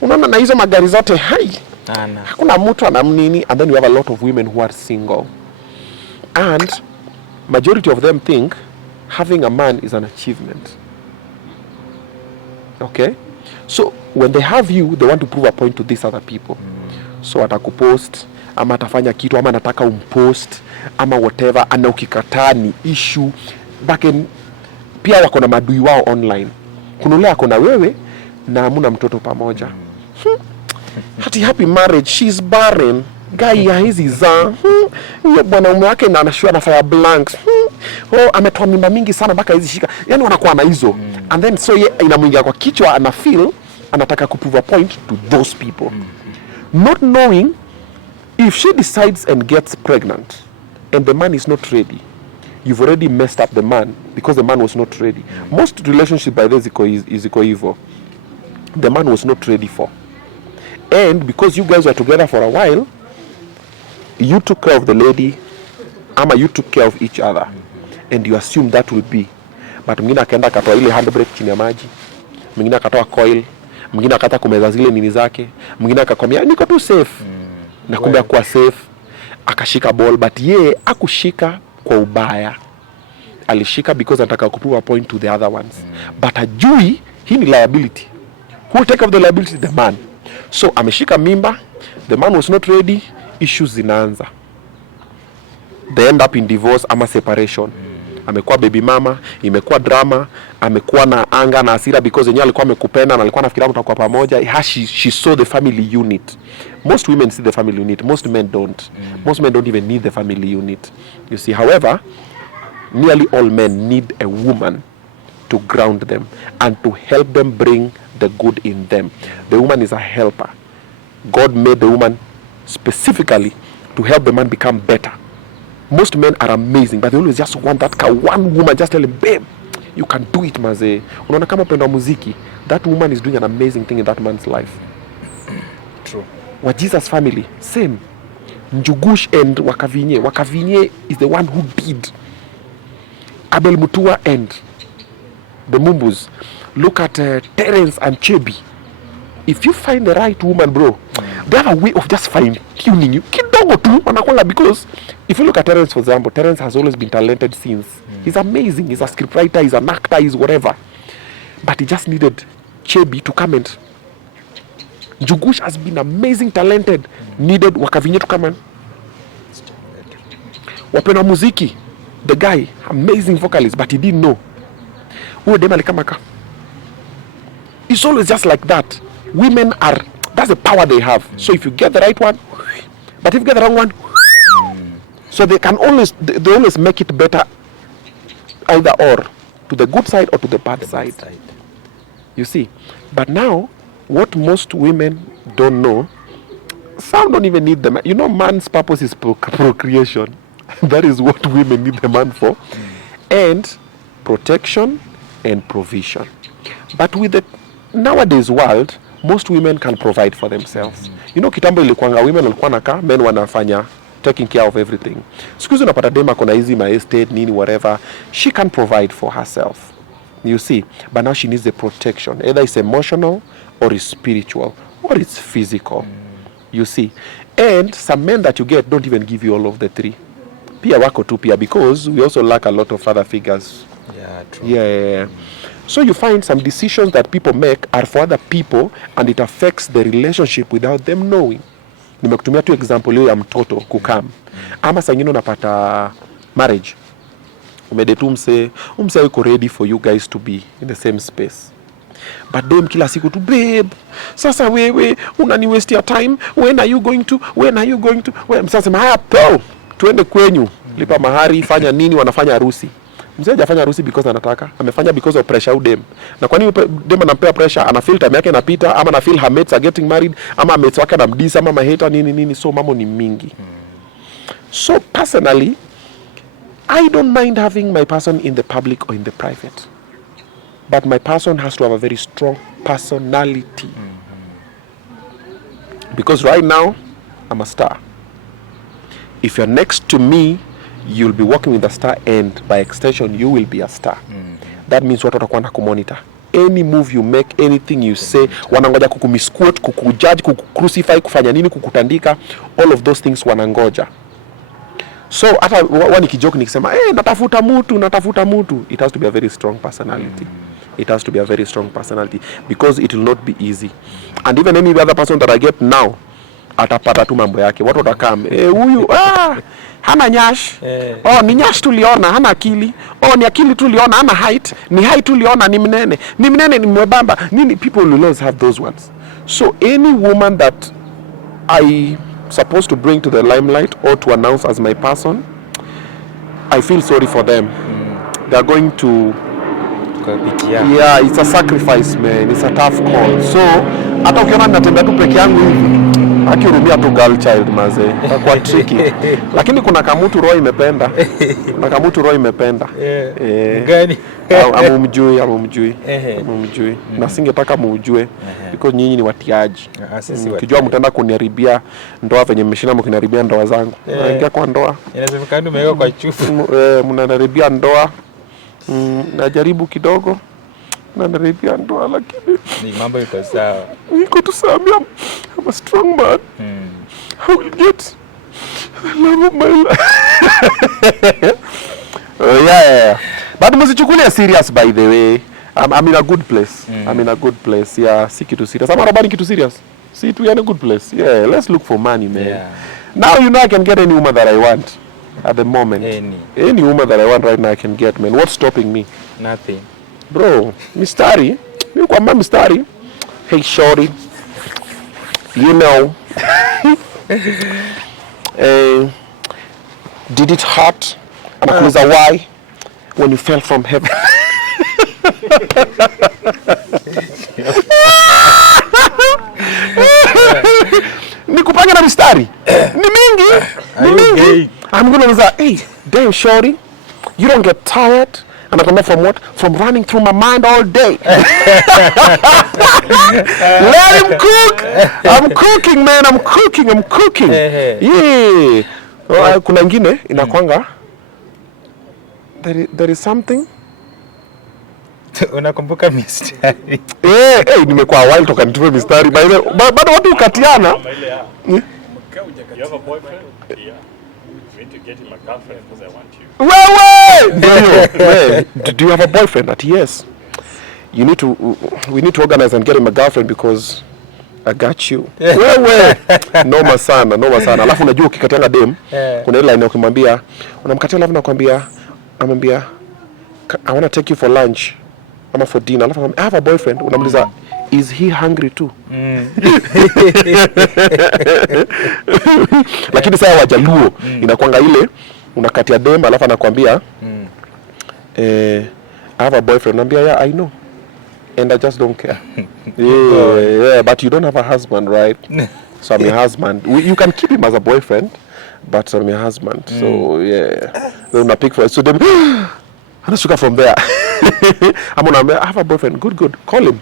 Unaona na hizo magari zote hai. Hakuna mtu anamnini. And then you have a lot of women who are single. And majority of them think having a man is an achievement. Okay? So when they have you, they want to prove a point to these other people. So atakupost, ama atafanya kitu, ama anataka umpost, ama whatever, ana ukikataa ni issue. Backen pia wako na madui wao online. Kuna ule ako na wewe na hamuna mtoto pamoja. Hati happy marriage, she's barren. Guy ya hizi za. Huyo bwanaume wake na anashua na fire blanks. Ametoa mimba mingi sana mpaka hizi shika. Yaani wanakuwa na hizo. And then so inamuingia kwa kichwa, ana feel anataka kuprove a point to those people. Not knowing if she decides and gets pregnant and the man is not ready, you've already messed up the man because the man was not ready. Most relationships by this is evil. The man was not ready for. And because you guys were together for a while, you took care of the lady, ama you took care of each other, and you assume that will be. But mwingine akaenda akatoa ile handbrake chini ya maji, mwingine akatoa coil, mwingine akata kumeza zile nini zake, mwingine akakwambia niko tu safe, na kumbe akuwa safe, akashika ball, but ye akushika kwa ubaya. Alishika because anataka kuprove a point to the other ones. But ajui hii ni liability. Who will take up the liability? The man. So ameshika mimba, the man was not ready, issues zinaanza. They end up in divorce ama separation. Amekuwa baby mama, imekuwa drama, amekuwa na anga na hasira because yenyewe alikuwa amekupenda na alikuwa anafikiria mtakuwa pamoja. She saw the family unit. Most women see the family unit, most men don't. Most men don't even need the family unit. You see, however, nearly all men need a woman to ground them and to help them bring the good in them. The woman is a helper. God made the woman specifically to help the man become better. Most men are amazing, but they always just want that one woman, just tell him, babe, you can do it, maze. Unaona kama penda muziki, that woman is doing an amazing thing in that man's life. True. What Jesus family, same. Njugush and Wakavinye. Wakavinye is the one who did. Abel Mutua and the Mumbus. Look at Terence and Chebi. If you find the right woman, bro, they have a way of just fine-tuning you. Because if you look at Terence, for example, Terence has always been talented since. He's amazing. He's a scriptwriter, he's an actor, he's whatever. But he just needed Chebi to come and... Jugush has been amazing, talented. Needed Wakavinye to come and... Wapena Muziki, the guy, amazing vocalist, but he didn't know. It's always just like that. Women are, that's the power they have. So if you get the right one, but if you get the wrong one, so they can always, they always make it better either or, to the good side or to the bad side. You see, but now what most women don't know, some don't even need them. You know, man's purpose is procreation. That is what women need the man for, and protection and provision. But with the nowadays world, most women can provide for themselves. You know, kitambo ilikuanga women walikuwa nakaa, men wanafanya taking care of everything. Siku hizi unapata dema kona hizi my estate nini whatever, she can provide for herself. You see, but now she needs the protection. Either it's emotional or it's spiritual or it's physical. You see, and some men that you get don't even give you all of the three. Pia wako tu pia, because we also lack a lot of father figures. Yeah, true. Yeah. So you find some decisions that people make are for other people and it affects the relationship without them knowing. Nimekutumia tu example hiyo ya mtoto kukam. Ama saa ingine unapata marriage. Umedetu umse yuko ready for you guys to be in the same space. But them kila siku tu, babe, sasa wewe unani waste your time, when are you going to? Sasa haya po, tuende kwenyu, lipa mahari, fanya nini, wanafanya harusi. Mzee hajafanya harusi because anataka, amefanya because of pressure au dem. Na kwa nini dem anampea pressure? Ana feel time yake inapita, ama ana feel her mates are getting married, ama mates wake anamdisa, ama maheta nini, so mambo ni mingi. So personally, I don't mind having my person in the public or in the private. But my person has to have a very strong personality. Because right now, I'm a star. If you're next to me, you'll be working with a star, and by extension, you will be a star. That means watu watakuwa na kumonitor. Any move you make, anything you say, wanangoja kukumisquote, kukujudge, kukucrucify, kufanya nini, kukutandika, all of those things wanangoja. So hata wani kijoke nikisema, natafuta mutu, it has to be a very strong personality. It has to be a very strong personality, because it will not be easy. And even any other person that I get now, atapata tu mambo yake. Watu watakam, huyu hana nyash. Ni nyash tuliona, hana akili. Ni akili tuliona, hana height. Ni height tuliona, ni mnene. Ni mwebamba. People will always have those ones. So any woman that I supposed to bring to the limelight or to announce as my person, I feel sorry for them. They are going to... Yeah, it's a sacrifice, man. It's a tough call. So, hata ukiona natembea tu peke yangu hivi, Akirumia tu girl child maze. Kwa tricky. Lakini kuna kamutu roho imependa. Kuna kamutu roho imependa. Gani? Amumjui. Na singetaka muujue because nyinyi ni watiaji. Ukijua mtaenda kuniharibia ndoa venye mmeshinda mkiniharibia ndoa zangu. Naingia kwa ndoa. Inawezekana umeweka kwa chufu. Mnaniharibia ndoa. Najaribu kidogo. Nanaribia ndoa lakini ni mambo iko sawa. Niko tu sawa. I'm a strong man. I will get the love of my life. Yeah. But msichukulie serious by the way. I'm in a good place. I'm in a good place. Yeah, si kitu serious. I'm not kitu serious. See, we are in a good place. Yeah, let's look for money, man. Yeah. Now you know I can get any woman that I want at the moment. Any woman that I want right now I can get, man. What's stopping me? Nothing. Bro, mistari. Mimi kwamba mistari. Hey shorty. You know. Did it hurt? Anakuuliza why when you fell from heaven? Nikupanga na mistari. Ni mingi. I'm gonna say, hey, damn shorty. You don't get tired? And I come from what? From running through my mind all day. Let him cook. I'm cooking, man. I'm cooking. Yeah. Kuna ingine inakwanga. There is something. Unakumbuka mistari? Nimekuwa wild toka nituwe mistari. Bado watu ukatiana. You have a boyfriend? Yeah. You need to get him a girlfriend because I want you. Wait. Do you have a boyfriend? Yes. We need to organize and get him a girlfriend because I got you. Noma sana. Alafu unajua ukikatiana dem, kuna ile line ukimwambia, unamkatia alafu nakwambia, amwambia I want to take you for lunch. Ama for dinner. Alafu I have a boyfriend. Unamuuliza, is he hungry too? Lakini sasa Wajaluo inakwanga ile unakatia dem alafu anakuambia I have a boyfriend. Unambia yeah, I know. And I just don't care. Yeah, but you don't have a husband, right? So I'm your husband. You can keep him as a boyfriend, but I'm your husband. So yeah. Then una pick for it. So then anashuka from there. I have a boyfriend. Good. Call him.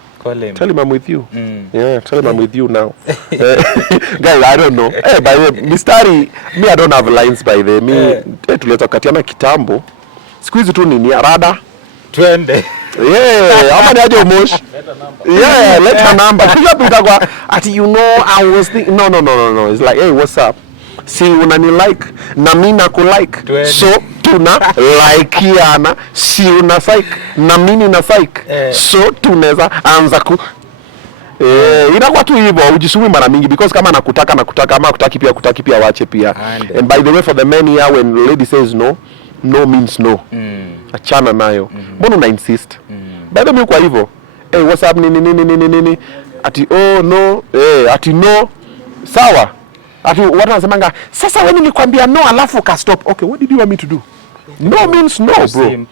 Tell him I'm with you. Yeah, tell him I'm with you now. Guys, I don't know. By the way, mistari, me I don't have lines by the way. Tuleta katiana kitambo. Siku hizi tu nini rada. Twende. Yeah, ama ni aje Mosh. Yeah, let her number. Kuja tutakwa ati you know I was thinking no. It's like, hey, what's up? Si unani like na mimi nakulike. So tuna likeana, si una psych na mimi na psych. So tunaweza anza ku inakuwa tu hivyo ujisumi mara mingi because kama nakutaka ama kutaki pia wache pia. And by the way, for the men here, when lady says no means no. Achana nayo. Mbona una insist? By the way, kwa hivyo, hey, what's up nini ati oh no, ati no. Sawa. Ati watu wanasemanga sasa wewe nilikwambia no alafu ka stop. Okay, what did you want me to do? No means no, bro.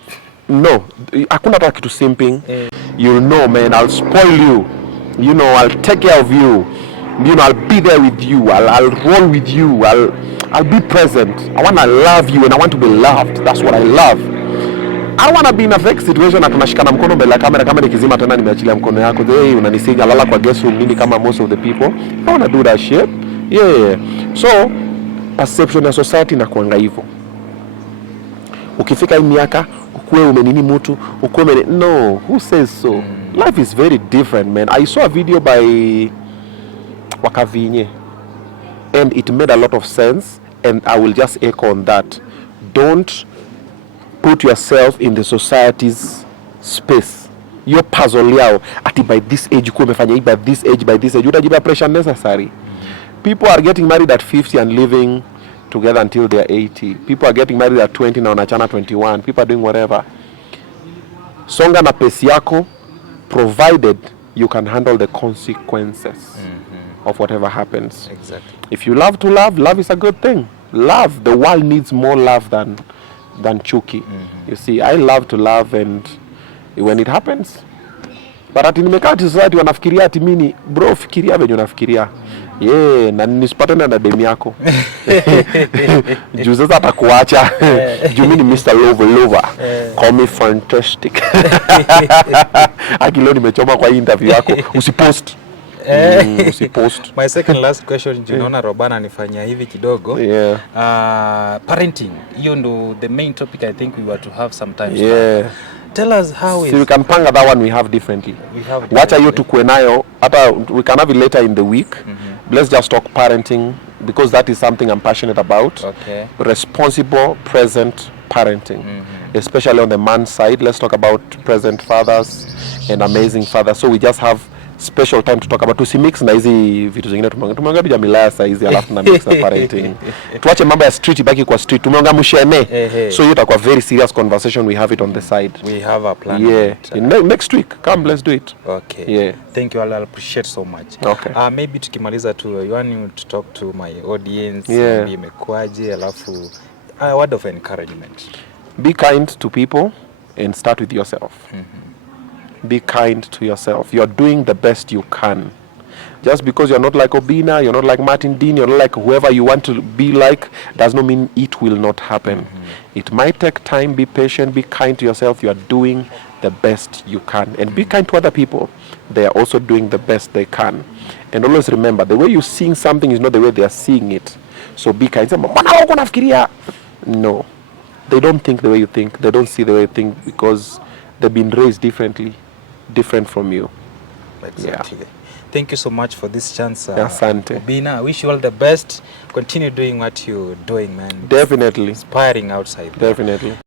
No, hakuna hata kitu simping. You'll know, man, I'll spoil you. You know, I'll take care of you. You know, I'll be there with you. I'll roll with you. I'll be present. I want to love you and I want to be loved. That's what I love. I want to be in a fake situation na tunashikana mkono mbele ya kamera kama nikizima tena nimeachilia mkono yako. Hey, unanisiga lala kwa guest room nini kama most of the people. I want to do that shit. Yeah. So, perception ya society inakuanga hivyo. Ukifika hii miaka ukue umenini mtu, no, who says so? Life is very different, man. I saw a video by Wakavinye and it made a lot of sense and I will just echo on that. Don't put yourself in the society's space. Your puzzle yao ati by this age uko umefanya hii, by this age utajipa pressure necessary. People are getting married at 50 and living together until they are 80. People are getting married at 20 na wanachana 21. People are doing whatever. Songa na pesi yako provided you can handle the consequences of whatever happens. Exactly. If you love to love is a good thing. Love, the world needs more love than chuki. You see, I love to love and when it happens. But ati nimekaa ati society wanafikiria ati mimi, bro, fikiria venye unafikiria. Yeah, na nisipatane na demu yako. Juu sasa atakuacha. Juu mimi ni Mr. Lover. Call me fantastic. Akilo nimechoma kwa interview yako. Usipost. Usipost. My second last question, unaona Robana nifanyia hivi kidogo. Yeah. Parenting. Hiyo ndo the main topic I think we were to have sometimes. Yeah. Tell us how is. So we can panga that one we have differently. Wacha hiyo tukue nayo, hata we can have it later in the week. Let's just talk parenting because that is something I'm passionate about. Okay. Responsible present parenting. Especially on the man's side. Let's talk about present fathers and amazing fathers. So we just have special time to talk about, tusimix na hizi vitu zingine. Tumeongea bija milaya saa hizi alafu na mix na parenting. Tuache mambo ya street ibaki kwa street. Tumeongea mshene. So you itakuwa very serious conversation, we have it on the side. We have a plan. Yeah. Next week come, let's do it. Okay. Yeah. Thank you, I'll appreciate so much. Okay. Maybe tukimaliza tu, you want to talk to my audience. Yeah. Imekuaje alafu a word of encouragement. Be kind to people and start with yourself. Be kind to yourself. You're doing the best you can. Just because you're not like Obinna, you're not like Martin Dean, you're not like whoever you want to be like, does not mean it will not happen. It might take time. Be patient. Be kind to yourself. You are doing the best you can. And be kind to other people. They are also doing the best they can. And always remember, the way you're seeing something is not the way they are seeing it. So be kind. No. They don't think the way you think. They don't see the way you think because they've been raised differently. Different from you. Exactly. Yeah. Thank you so much for this chance. Asante. Obinna, I wish you all the best. Continue doing what you're doing, man. Definitely. Inspiring outside. Definitely.